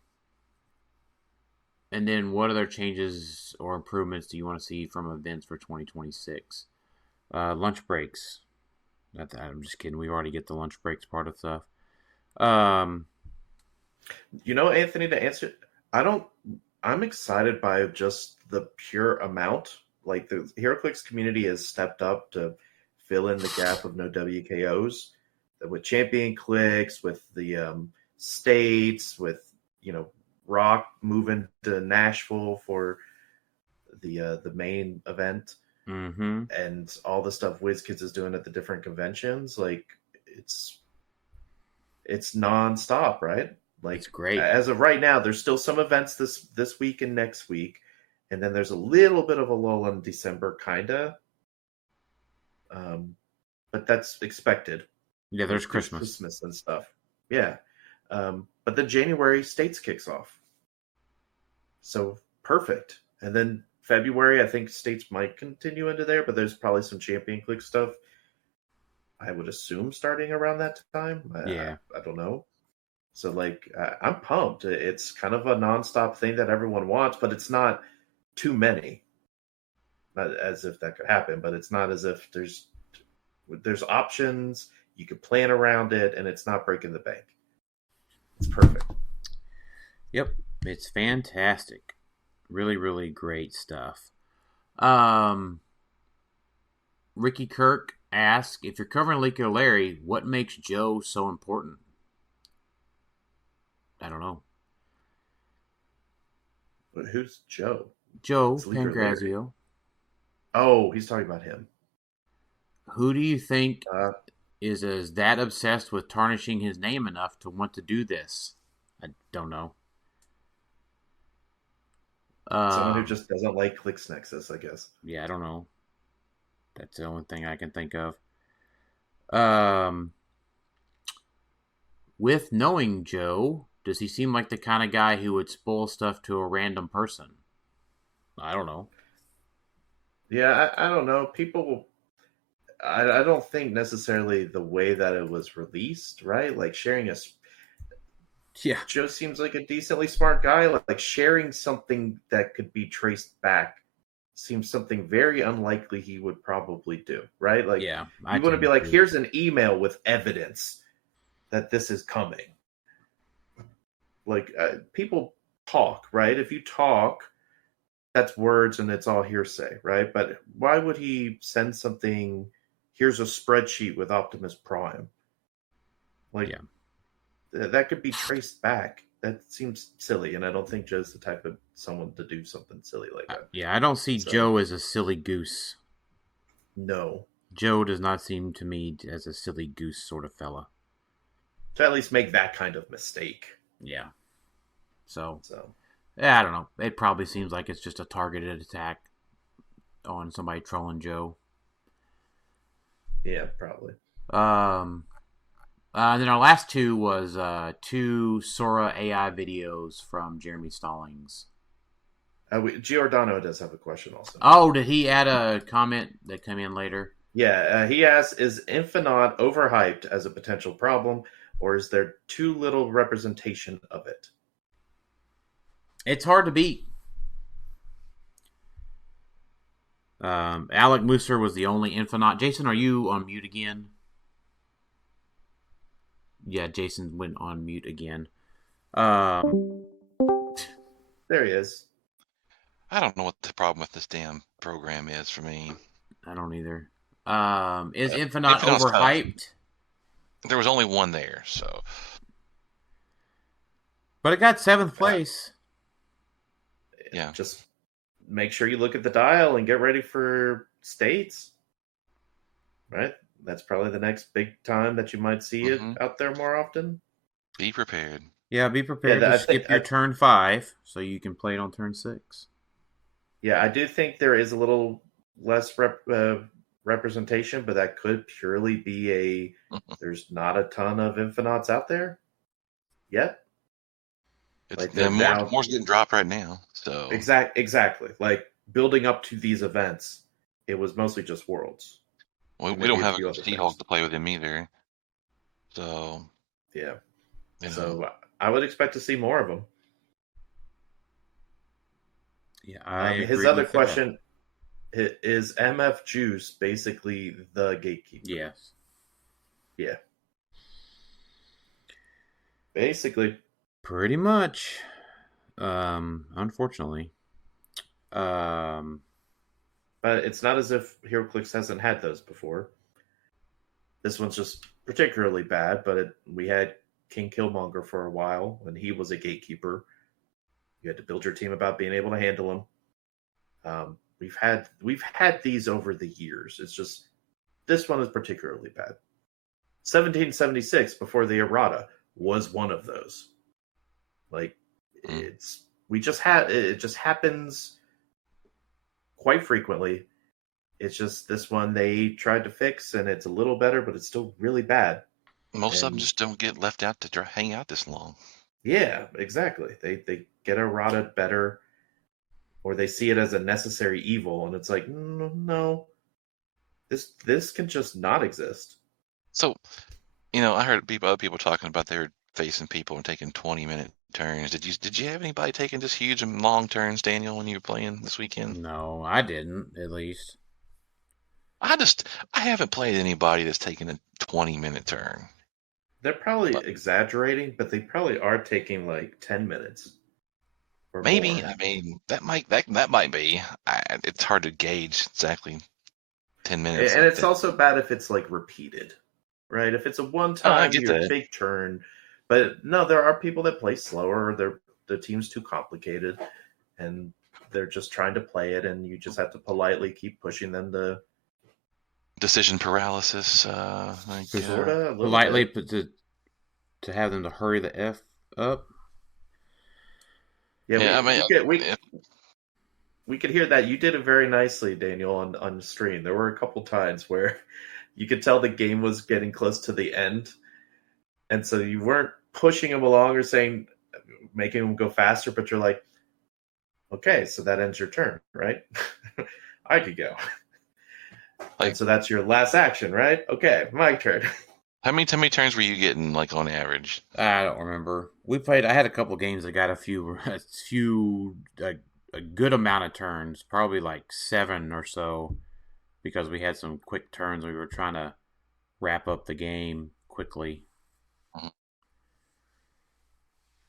then what other changes or improvements do you want to see from events for 2026? Lunch breaks. I'm just kidding. We already get the lunch breaks part of stuff. Anthony, to answer, I'm excited by just the pure amount. Like the Heroclix community has stepped up to fill in the gap of no WKOs with Champion Clix, with the states, with Rock moving to Nashville for the main event, and all the stuff WizKids is doing at the different conventions. Like it's nonstop, right? Like it's great. As of right now, there's still some events this week and next week, and then there's a little bit of a lull in December, kinda. But that's expected. Yeah, there's Christmas. And stuff. Yeah. But then January, States kicks off. So perfect. And then February, I think States might continue into there, but there's probably some Champion Click stuff. I would assume starting around that time. Yeah. I don't know. So, like, I'm pumped. It's kind of a nonstop thing that everyone wants, but it's not too many. Not as if that could happen, but it's not as if there's options. You could plan around it, and it's not breaking the bank. It's perfect. Yep, it's fantastic. Really, really great stuff. Ricky Kirk asks, if you're covering Leaky Larry, what makes Joe so important? I don't know. But who's Joe? Joe It's Leaky Larry. Pancrazio. Oh, he's talking about him. Who do you think is that obsessed with tarnishing his name enough to want to do this? I don't know. Someone who just doesn't like Clix Nexus, I guess. Yeah, I don't know. That's the only thing I can think of. With knowing Joe, does he seem like the kind of guy who would spoil stuff to a random person? I don't know. Yeah, I don't know. People, I don't think necessarily the way that it was released, right? Like sharing Yeah. Joe seems like a decently smart guy. Like sharing something that could be traced back seems something very unlikely he would probably do, right? Like, yeah, you want to be like, here's an email with evidence that this is coming. Like, people talk, right? If you talk, that's words and it's all hearsay, right? But why would he send something, here's a spreadsheet with Optimus Prime? Like, yeah. That could be traced back. That seems silly, and I don't think Joe's the type of someone to do something silly like that. Yeah, I don't see Joe as a silly goose. No. Joe does not seem to me as a silly goose sort of fella. To at least make that kind of mistake. Yeah. So yeah, I don't know. It probably seems like it's just a targeted attack on somebody trolling Joe. Yeah, probably. Then our last two was two Sora AI videos from Jeremy Stallings. Giordano does have a question also. Oh, did he add a comment that came in later? Yeah, he asks, is Infinite overhyped as a potential problem, or is there too little representation of it? It's hard to beat. Alec Musser was the only Infinite. Jason, are you on mute again? Yeah, Jason went on mute again. There he is. I don't know what the problem with this damn program is for me. I don't either. Is Infinite overhyped? There was only one there, so. But it got 7th place. Yeah. Just make sure you look at the dial and get ready for States. Right? That's probably the next big time that you might see it out there more often. Be prepared. Yeah, be prepared to skip your turn 5 so you can play it on turn 6. Yeah, I do think there is a little less representation, but that could purely be there's not a ton of Infinites out there yet. Like more's getting dropped right now. So Exactly. Like, building up to these events, it was mostly just Worlds. We don't have a Seahawk to play with him either. So yeah. So I would expect to see more of them. Yeah, his other question is MF Juice basically the gatekeeper? Yes. Yeah. Basically. Pretty much. Unfortunately. But it's not as if Heroclix hasn't had those before. This one's just particularly bad, but we had King Killmonger for a while, and he was a gatekeeper. You had to build your team about being able to handle him. We've had these over the years. It's just this one is particularly bad. 1776 before the errata was one of those. Like it just happens quite frequently. It's just this one they tried to fix, and it's a little better, but it's still really bad. Most of them And just don't get left out to hang out this long. yeah, exactly. They get eroded better, or they see it as a necessary evil, and it's like, no, this can just not exist. So, I heard other people talking about they were facing people and taking 20-minute turns. Did you have anybody taking just huge and long turns, Daniel, when you were playing this weekend? No, I didn't, at least. I haven't played anybody that's taken a 20-minute turn. They're probably exaggerating, but they probably are taking like 10 minutes. Or Maybe. more. I mean, that might be. It's hard to gauge exactly 10 minutes. And it's also bad if it's like repeated, right? If it's a one time, get your that. big turn. But no, there are people that play slower. The team's too complicated, and they're just trying to play it, and you just have to politely keep pushing them to Decision paralysis. sort of Politely to have them to hurry the F up. Yeah, we could hear that. You did it very nicely, Daniel, on stream. There were a couple times where you could tell the game was getting close to the end, and so you weren't pushing them along or making them go faster, but you're like, okay, so that ends your turn, right? I could go. And so that's your last action, right? Okay, my turn. How many turns were you getting, like, on average? I don't remember. I had a couple games that got a good amount of turns, probably like 7 or so, because we had some quick turns. We were trying to wrap up the game quickly.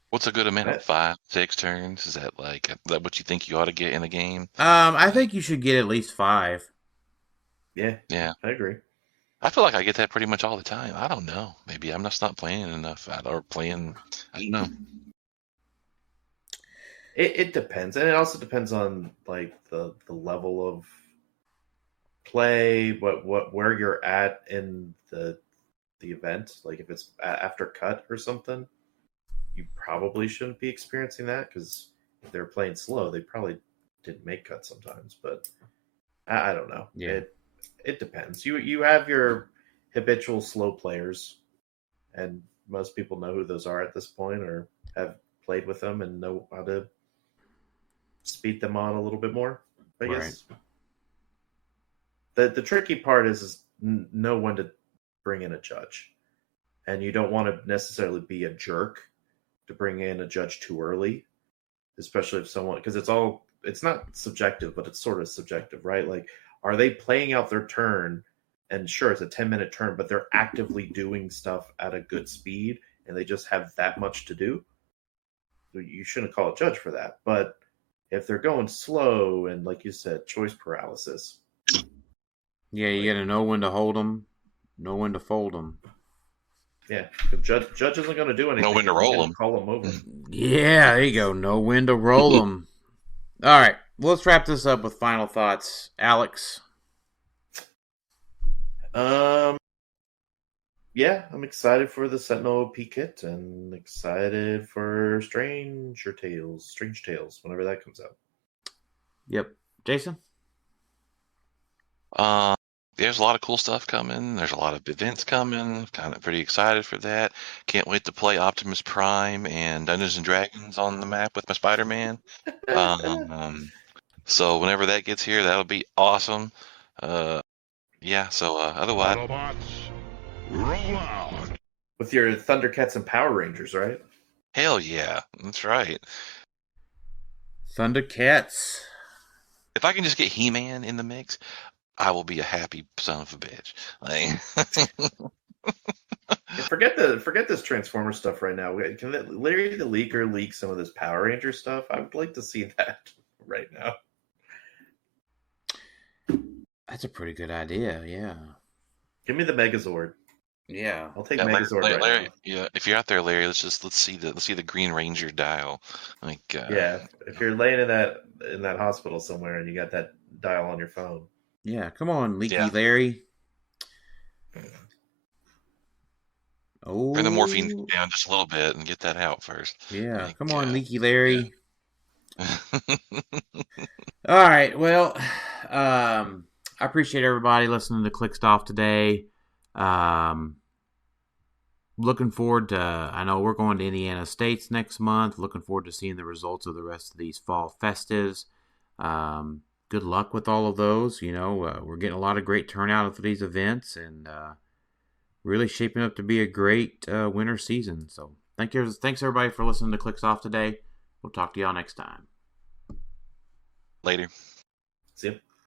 What's a good amount? 5, 6 turns? Is that what you think you ought to get in a game? I think you should get at least 5. Yeah, I agree. I feel like I get that pretty much all the time. I don't know. Maybe I'm just not playing enough, or playing. I don't know. It depends, and it also depends on like the level of play, where you're at in the event. Like if it's after cut or something, you probably shouldn't be experiencing that, because if they're playing slow, they probably didn't make cuts sometimes. But I don't know. Yeah. It depends. You have your habitual slow players, and most people know who those are at this point, or have played with them and know how to speed them on a little bit more. I guess the tricky part is know when to bring in a judge, and you don't want to necessarily be a jerk to bring in a judge too early, especially if someone, because it's not subjective, but it's sort of subjective, right? Like, are they playing out their turn? And sure, it's a 10-minute turn, but they're actively doing stuff at a good speed, and they just have that much to do. So you shouldn't call a judge for that. But if they're going slow and, like you said, choice paralysis. Yeah, you got to know when to hold them, know when to fold them. Yeah, the judge isn't going to do anything. Know when to roll them. Call them over. Yeah, there you go. Know when to roll them. All right, let's wrap this up with final thoughts. Alex? Yeah, I'm excited for the Sentinel OP kit, and excited for Strange Tales, whenever that comes out. Yep. Jason? There's a lot of cool stuff coming. There's a lot of events coming. Kind of pretty excited for that. Can't wait to play Optimus Prime and Dungeons and Dragons on the map with my Spider-Man. So whenever that gets here, that'll be awesome. Yeah. So otherwise, Autobots, roll out. With your Thundercats and Power Rangers, right? hell yeah, that's right. Thundercats. If I can just get He-Man in the mix, I will be a happy son of a bitch. Yeah, forget this Transformer stuff right now. Can Larry the Leaker leak some of this Power Ranger stuff? I would like to see that right now. That's a pretty good idea, yeah. Give me the Megazord. Yeah. I'll take Yeah, Megazord right Larry, now. yeah, if you're out there, Larry, let's see the Green Ranger dial. Yeah, if you're laying in that hospital somewhere and you got that dial on your phone. Yeah, come on, Leaky Yeah. Larry. Oh. Bring the morphine down just a little bit and get that out first. Yeah, come on, Leaky Larry. Yeah. All right, well, I appreciate everybody listening to Clixed Off today. looking forward to, I know we're going to Indiana States next month. Looking forward to seeing the results of the rest of these fall festives. Good luck with all of those. We're getting a lot of great turnout for these events, and really shaping up to be a great winter season. So thanks everybody for listening to Clixed Off today. We'll talk to y'all next time. Later. See ya.